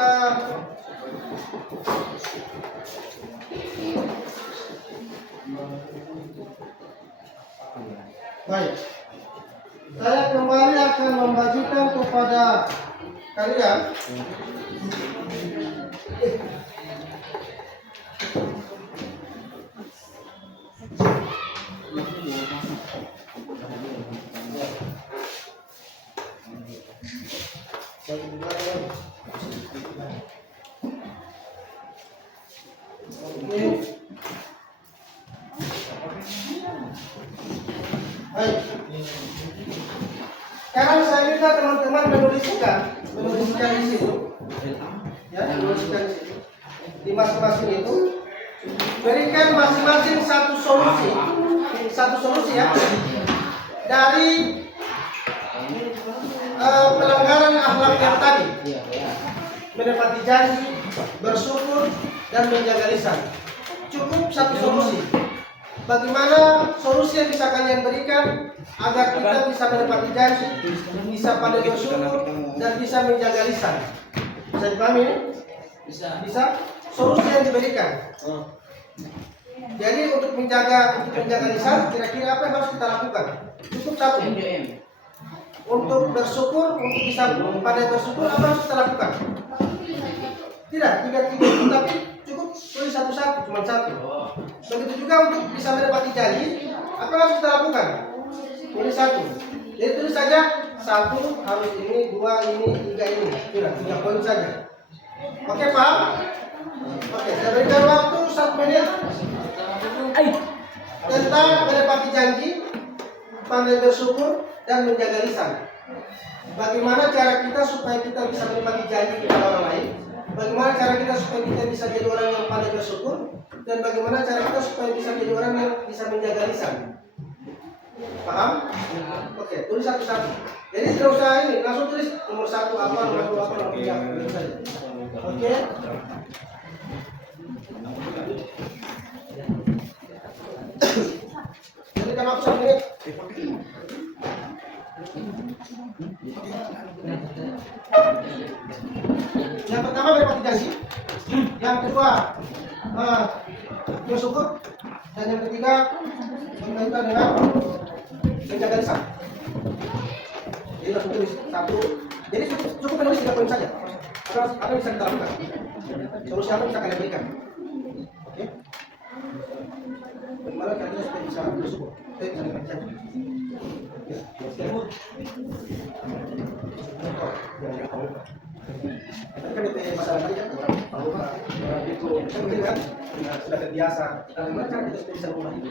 baik. Saya kembali akan membagikan kepada kalian Oke. Baik. Sekarang saya minta teman-teman menuliskan di situ. Ya, menuliskan di situ. Di masing-masing itu berikan masing-masing satu solusi ya dari pelanggaran akhlak yang tadi, menepati janji, bersyukur, dan menjaga lisan. Cukup satu solusi. Bagaimana solusi yang bisa kalian berikan agar kita bisa menepati janji, bisa pandai bersyukur, dan bisa menjaga lisan? Bisa dipahami ini? Bisa. Solusi yang diberikan. Jadi untuk menjaga lisan, kira-kira apa yang harus kita lakukan? Cukup satu. Untuk bersyukur, untuk bisa pandai bersyukur, apa harus kita lakukan? Tidak, tiga, tapi cukup tulis satu-satu, cuma satu. Begitu juga untuk bisa menepati janji, apa harus kita lakukan? Tulis satu. Jadi tulis saja satu, harus ini, dua, ini, tiga ini. Sudah, 3 poin saja. Oke, paham? Oke, saya berikan waktu 1 menit tentang menepati janji, pandai bersyukur, dan menjaga lisan. Bagaimana cara kita supaya kita bisa menepati janji kepada orang lain? Bagaimana cara kita supaya kita bisa jadi orang yang pandai bersyukur? Dan bagaimana cara kita supaya bisa jadi orang yang bisa menjaga lisan? Paham? Oke, tulis satu-satu. Jadi tidak usah ini, langsung tulis nomor 1 apa, nomor 2 apa, nomor 3 apa. Oke. Jadi kan waktu 1 menit. Yang pertama menepati janji, yang kedua bersyukur, dan yang ketiga berkaitan dengan menjaga lisan. Jadi langsung tulis satu. Jadi cukup menulis 3 poin saja. Apa yang bisa kita lakukan? Solusi apa yang bisa kalian berikan? Oke. Bagaimana kalian supaya bisa bersyukur? Bisa menepati janji. Kan itu masalah tadi kan orang itu mungkin kan sudah terbiasa. Bagaimana cara kita bisa mengubah itu?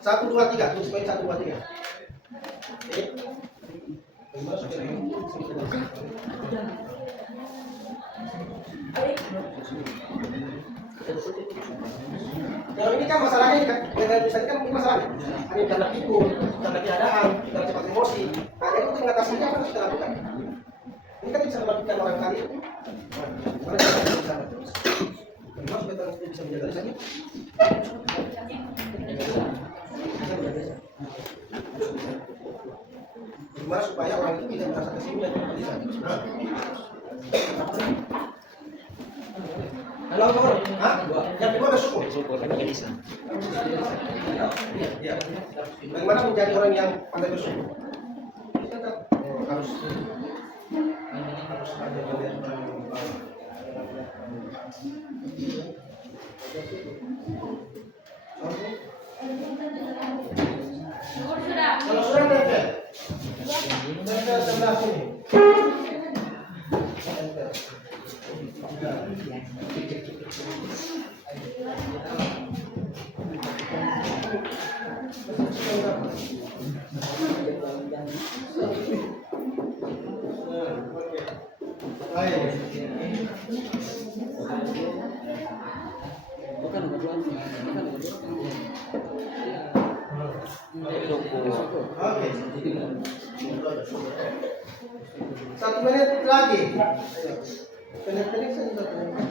1, 2, 3, tulis poin 1, 2, 3. Oke. Bagaimana supaya kalau ini kan masalahnya kan, dengan misalnya kan ini masalahnya. Ini karena pikir, karena keadaan, karena cepat emosi. Nah, jadi untuk mengatasinya apa harus kita lakukan? Ini kan bisa mematikan orang kali. Mana kita bisa terus? Bagaimana supaya kita bisa menjaga lisan? Bagaimana supaya orang itu tidak merasa tersinggung dan menjaga lisan? Halo, yang kedua bersyukur. Ya. Bagaimana menjadi orang yang pandai bersyukur? Harus ada kalau sudah nempel sebelah sini. Oke. 1 menit lagi. Pendek-pendek saja 1 menit.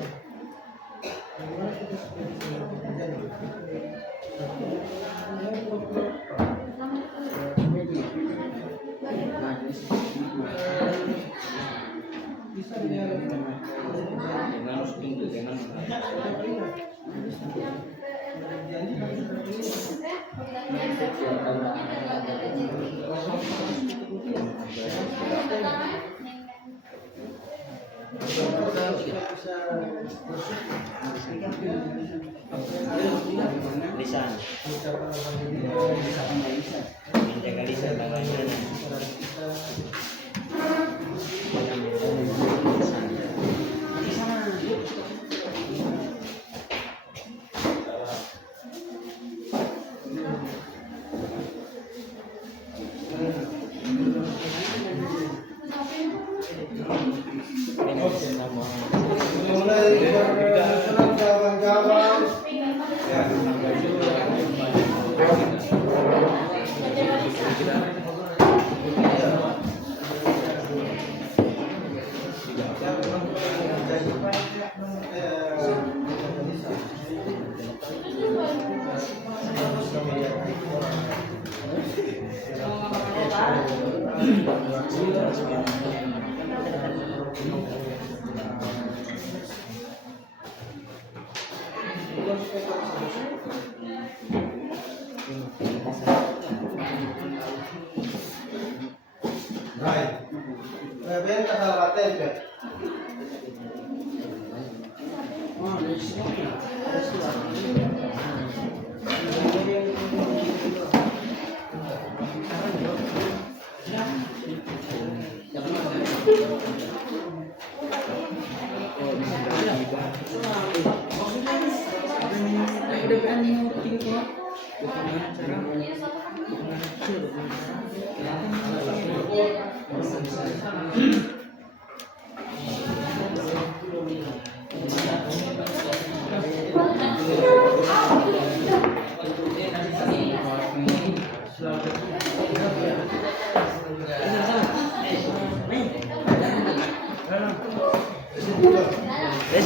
Lisan. Menjaga lisan bagaimana? Mulai bersurat jawaban-jawaban. Ya. Baik. Kemudian kesalahan tempe.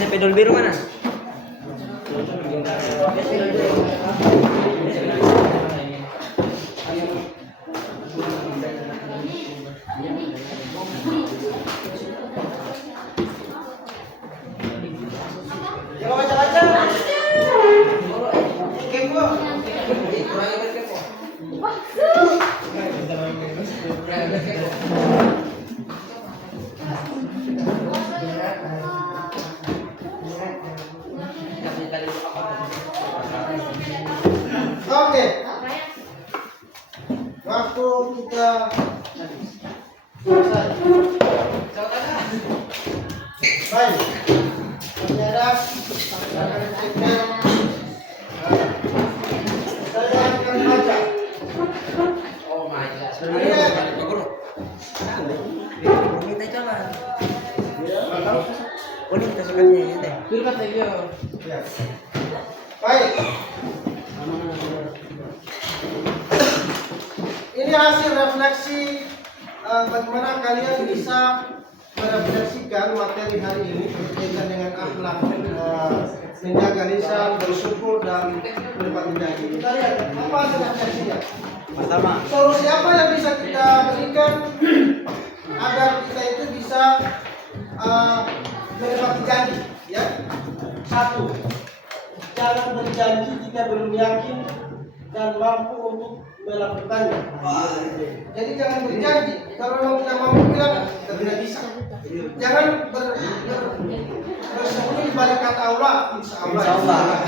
Spidol biru mana? Ya baca-baca. Kepo. Oke. Waktu kita selesai. Baik. Ternyata saya akan baca. Oh my god. Minta jalan. Oh, ini kita sukanya ya teh. Firman lagi. Ya. Baik. Ini hasil refleksi bagaimana kalian bisa merefleksikan materi hari ini berkaitan dengan akhlak, menjaga lisan, bersyukur dan menepati janji. Kita lihat apa hasil refleksinya. Pertama, Solusi apa yang bisa kita berikan agar kita itu bisa menepati janji? Ya, satu, jangan berjanji jika belum yakin dan mampu untuk melakukannya. Jadi jangan berjanji kalau memang tidak mampu bilang kita tidak bisa. Jangan bersembunyi di balik kata Allah, insya Allah.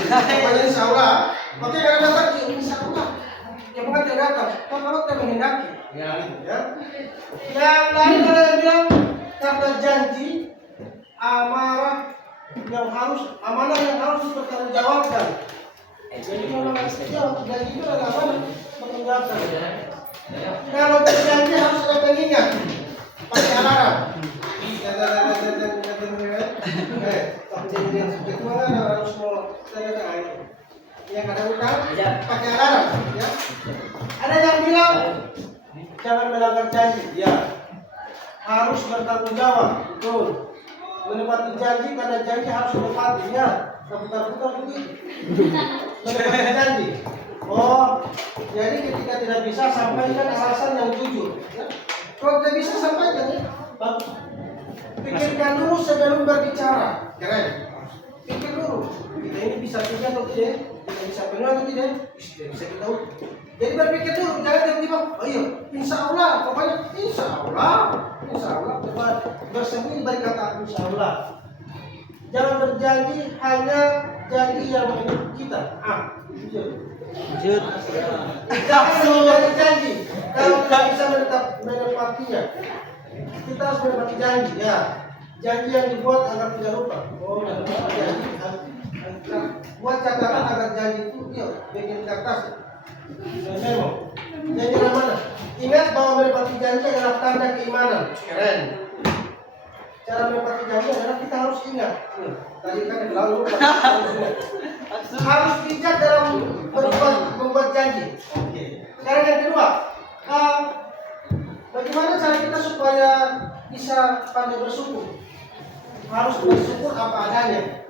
Pokoknya insya Allah. Oke, karena datang insya Allah. Yang bukan tidak datang, kalau tidak menghendaki. Ya. Yang lain ada yang bilang kata janji amanah yang harus dipertanggungjawabkan. Jadi kalau janji itu adalah amanah dipertanggungjawabkan. Kalau berjanji harus ada pengingat, pakai alarm. Harus mau yang ada utang pakai alarm. Ya. Ada yang bilang jangan melanggar janji. Ya. Harus bertanggung jawab. Betul. Menepati janji karena janji harus menepati. Ya. Putar-putar begitu. Menepati janji. Oh, jadi ketika tidak bisa sampaikan alasan yang jujur. Ya. Kalau tidak bisa sampaikan, ya. Bagus. Pikirkan dulu sebelum berbicara. Keren. Pikir dulu. Kita ini bisa kerja atau tidak? Kita bisa penuh atau tidak? Bisa kita tahu. Jadi berpikir dulu, jangan tiba-tiba, oh iya, insya Allah, pokoknya insya Allah, bersembunyi balik kata insya Allah. Jangan berjanji hanya janji yang menurut kita. Jujur. Jangan janji. Kalau tidak bisa menepatinya, kita harus menepati janji. Ya, janji yang dibuat agar tidak lupa. Oh, janji. Buat catatan agar janji itu, yuk, bikin kertas. Memo. Janji mana? Ingat bahwa menepati janji adalah tanda keimanan. Keren. karena kita harus ingat. Tadi kan lalu harus bijak dalam membuat janji. Sekarang yang kedua, bagaimana cara kita supaya bisa pandai bersyukur? Harus bersyukur apa adanya.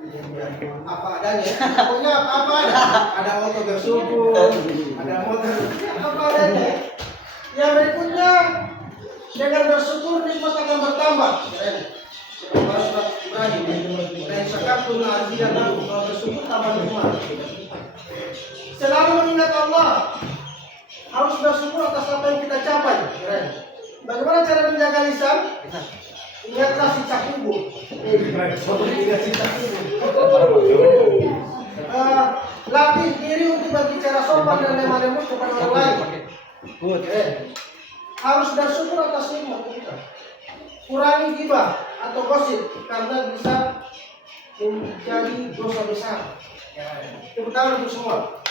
Apa adanya. Pokoknya apa ada. Ada motor bersyukur, ada motor apa adanya. Yang berikutnya, dengan bersyukur nikmat akan bertambah. Surat Ibrahim, dan syakartum la'azidannakum, kalau bersyukur tambah nikmat. Selalu mengingat Allah. Harus bersyukur atas apa yang kita capai. Bagaimana cara menjaga lisan? Ingatlah si Cakubu. Ingat si Cakubu. Latih diri untuk berbicara sopan dan lemah lembut kepada orang lain. Harus bersyukur atas nikmat kita. Kurangi gibah atau gosip karena bisa menjadi dosa besar. Terutama untuk semua.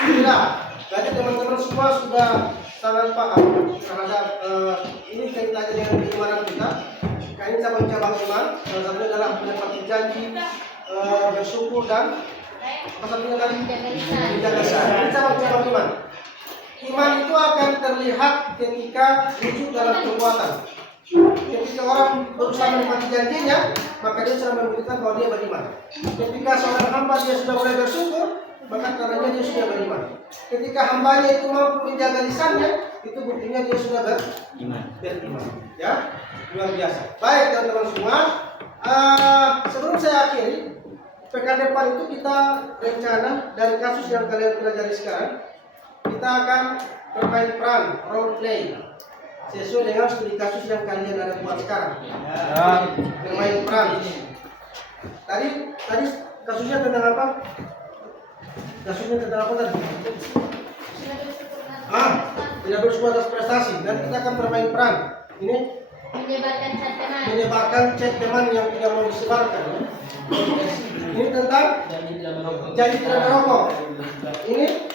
Alhamdulillah, berarti teman-teman semua sudah sangat paham terhadap ini kaitannya dengan keimanan kita. Ini cabang-cabang iman. Salah satunya adalah menepati janji, bersyukur dan apa satunya tadi? Menjaga lisan. Ini cabang-cabang iman. Iman itu akan terlihat ketika wujud dalam perbuatan. Ketika orang berusaha menepati janjinya, maka dia sudah membuktikan bahwa dia beriman. Ketika seorang hamba dia sudah mulai bersyukur, maka karenanya dia sudah beriman. Ketika hambanya itu mampu menjaga lisannya, itu buktinya dia sudah beriman. Ya, luar biasa. Baik teman-teman semua, sebelum saya akhiri, pekan depan itu kita rencana dari kasus yang kalian pelajari sekarang, kita akan bermain peran, role play, sesuai dengan studi kasus yang kalian ada buat sekarang. Bermain peran. Tadi kasusnya tentang apa? Kasusnya tentang apa tadi? Tidak bersyukur atas prestasi. Dan kita akan bermain peran. Ini menyebarkan chat teman yang tidak mau disebarkan. Ini tentang janji tidak merokok. Ini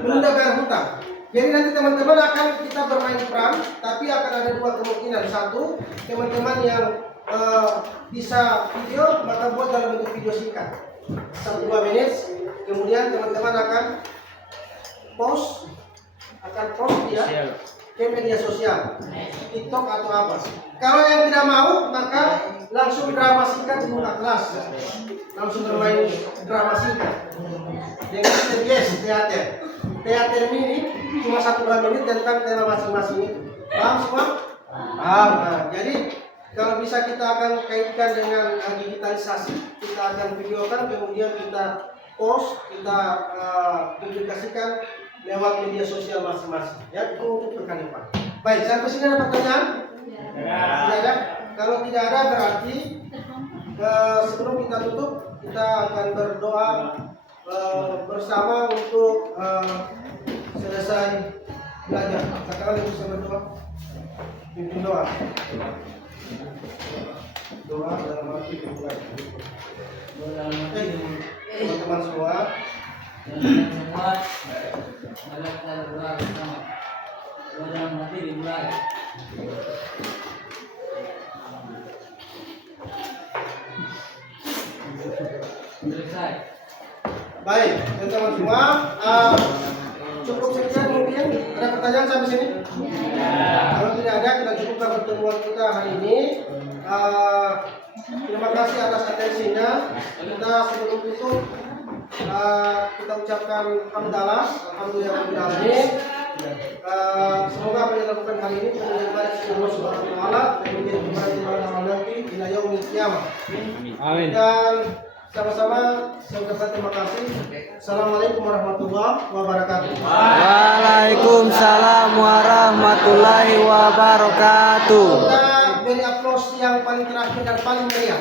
menunda bayar hutang. Jadi nanti teman-teman akan kita bermain peran, tapi akan ada dua kemungkinan. Satu, teman-teman yang bisa video, maka buat dalam bentuk video singkat 1-2 menit. Kemudian teman-teman akan post ya ke media sosial, TikTok atau apa. Kalau yang tidak mau, maka langsung drama singkat di muka kelas, langsung bermain drama singkat dengan teater mini cuma 1-2 menit tentang tema masing-masing itu. Paham semua? Paham. Nah, jadi kalau bisa kita akan kaitkan dengan digitalisasi, kita akan videokan, kemudian kita post, kita publikasikan lewat media sosial masing-masing. Ya, itu untuk pekan depan. Baik, sampai sini ada pertanyaan? Tidak ada. Kalau tidak ada berarti sebelum kita tutup, kita akan berdoa bersama untuk selesai belajar. Sekarang yang bisa berdoa, pimpin doa. Doa dalam arti dimulai. Teman-teman semua, dalam hati dimulai. Selesai. baik teman-teman semua, cukup sekian mungkin. Ada pertanyaan sampai sini? Kalau tidak ada, kita cukupkan pertemuan kita hari ini. Terima kasih atas atensinya. Kita sebelum tutup, kita ucapkan hamdalah, alhamdulillah. Semoga apa yang dilakukan hari ini menjadi baik Allah Subhanahu wa taala dan menjadi kebaikan nanti ila yaumil qiyamah. Amin. Dan sama-sama saya ucapkan terima kasih. Assalamualaikum warahmatullahi wabarakatuh. Waalaikumsalam warahmatullahi wabarakatuh. Kita beri aplaus yang paling terakhir dan paling meriah.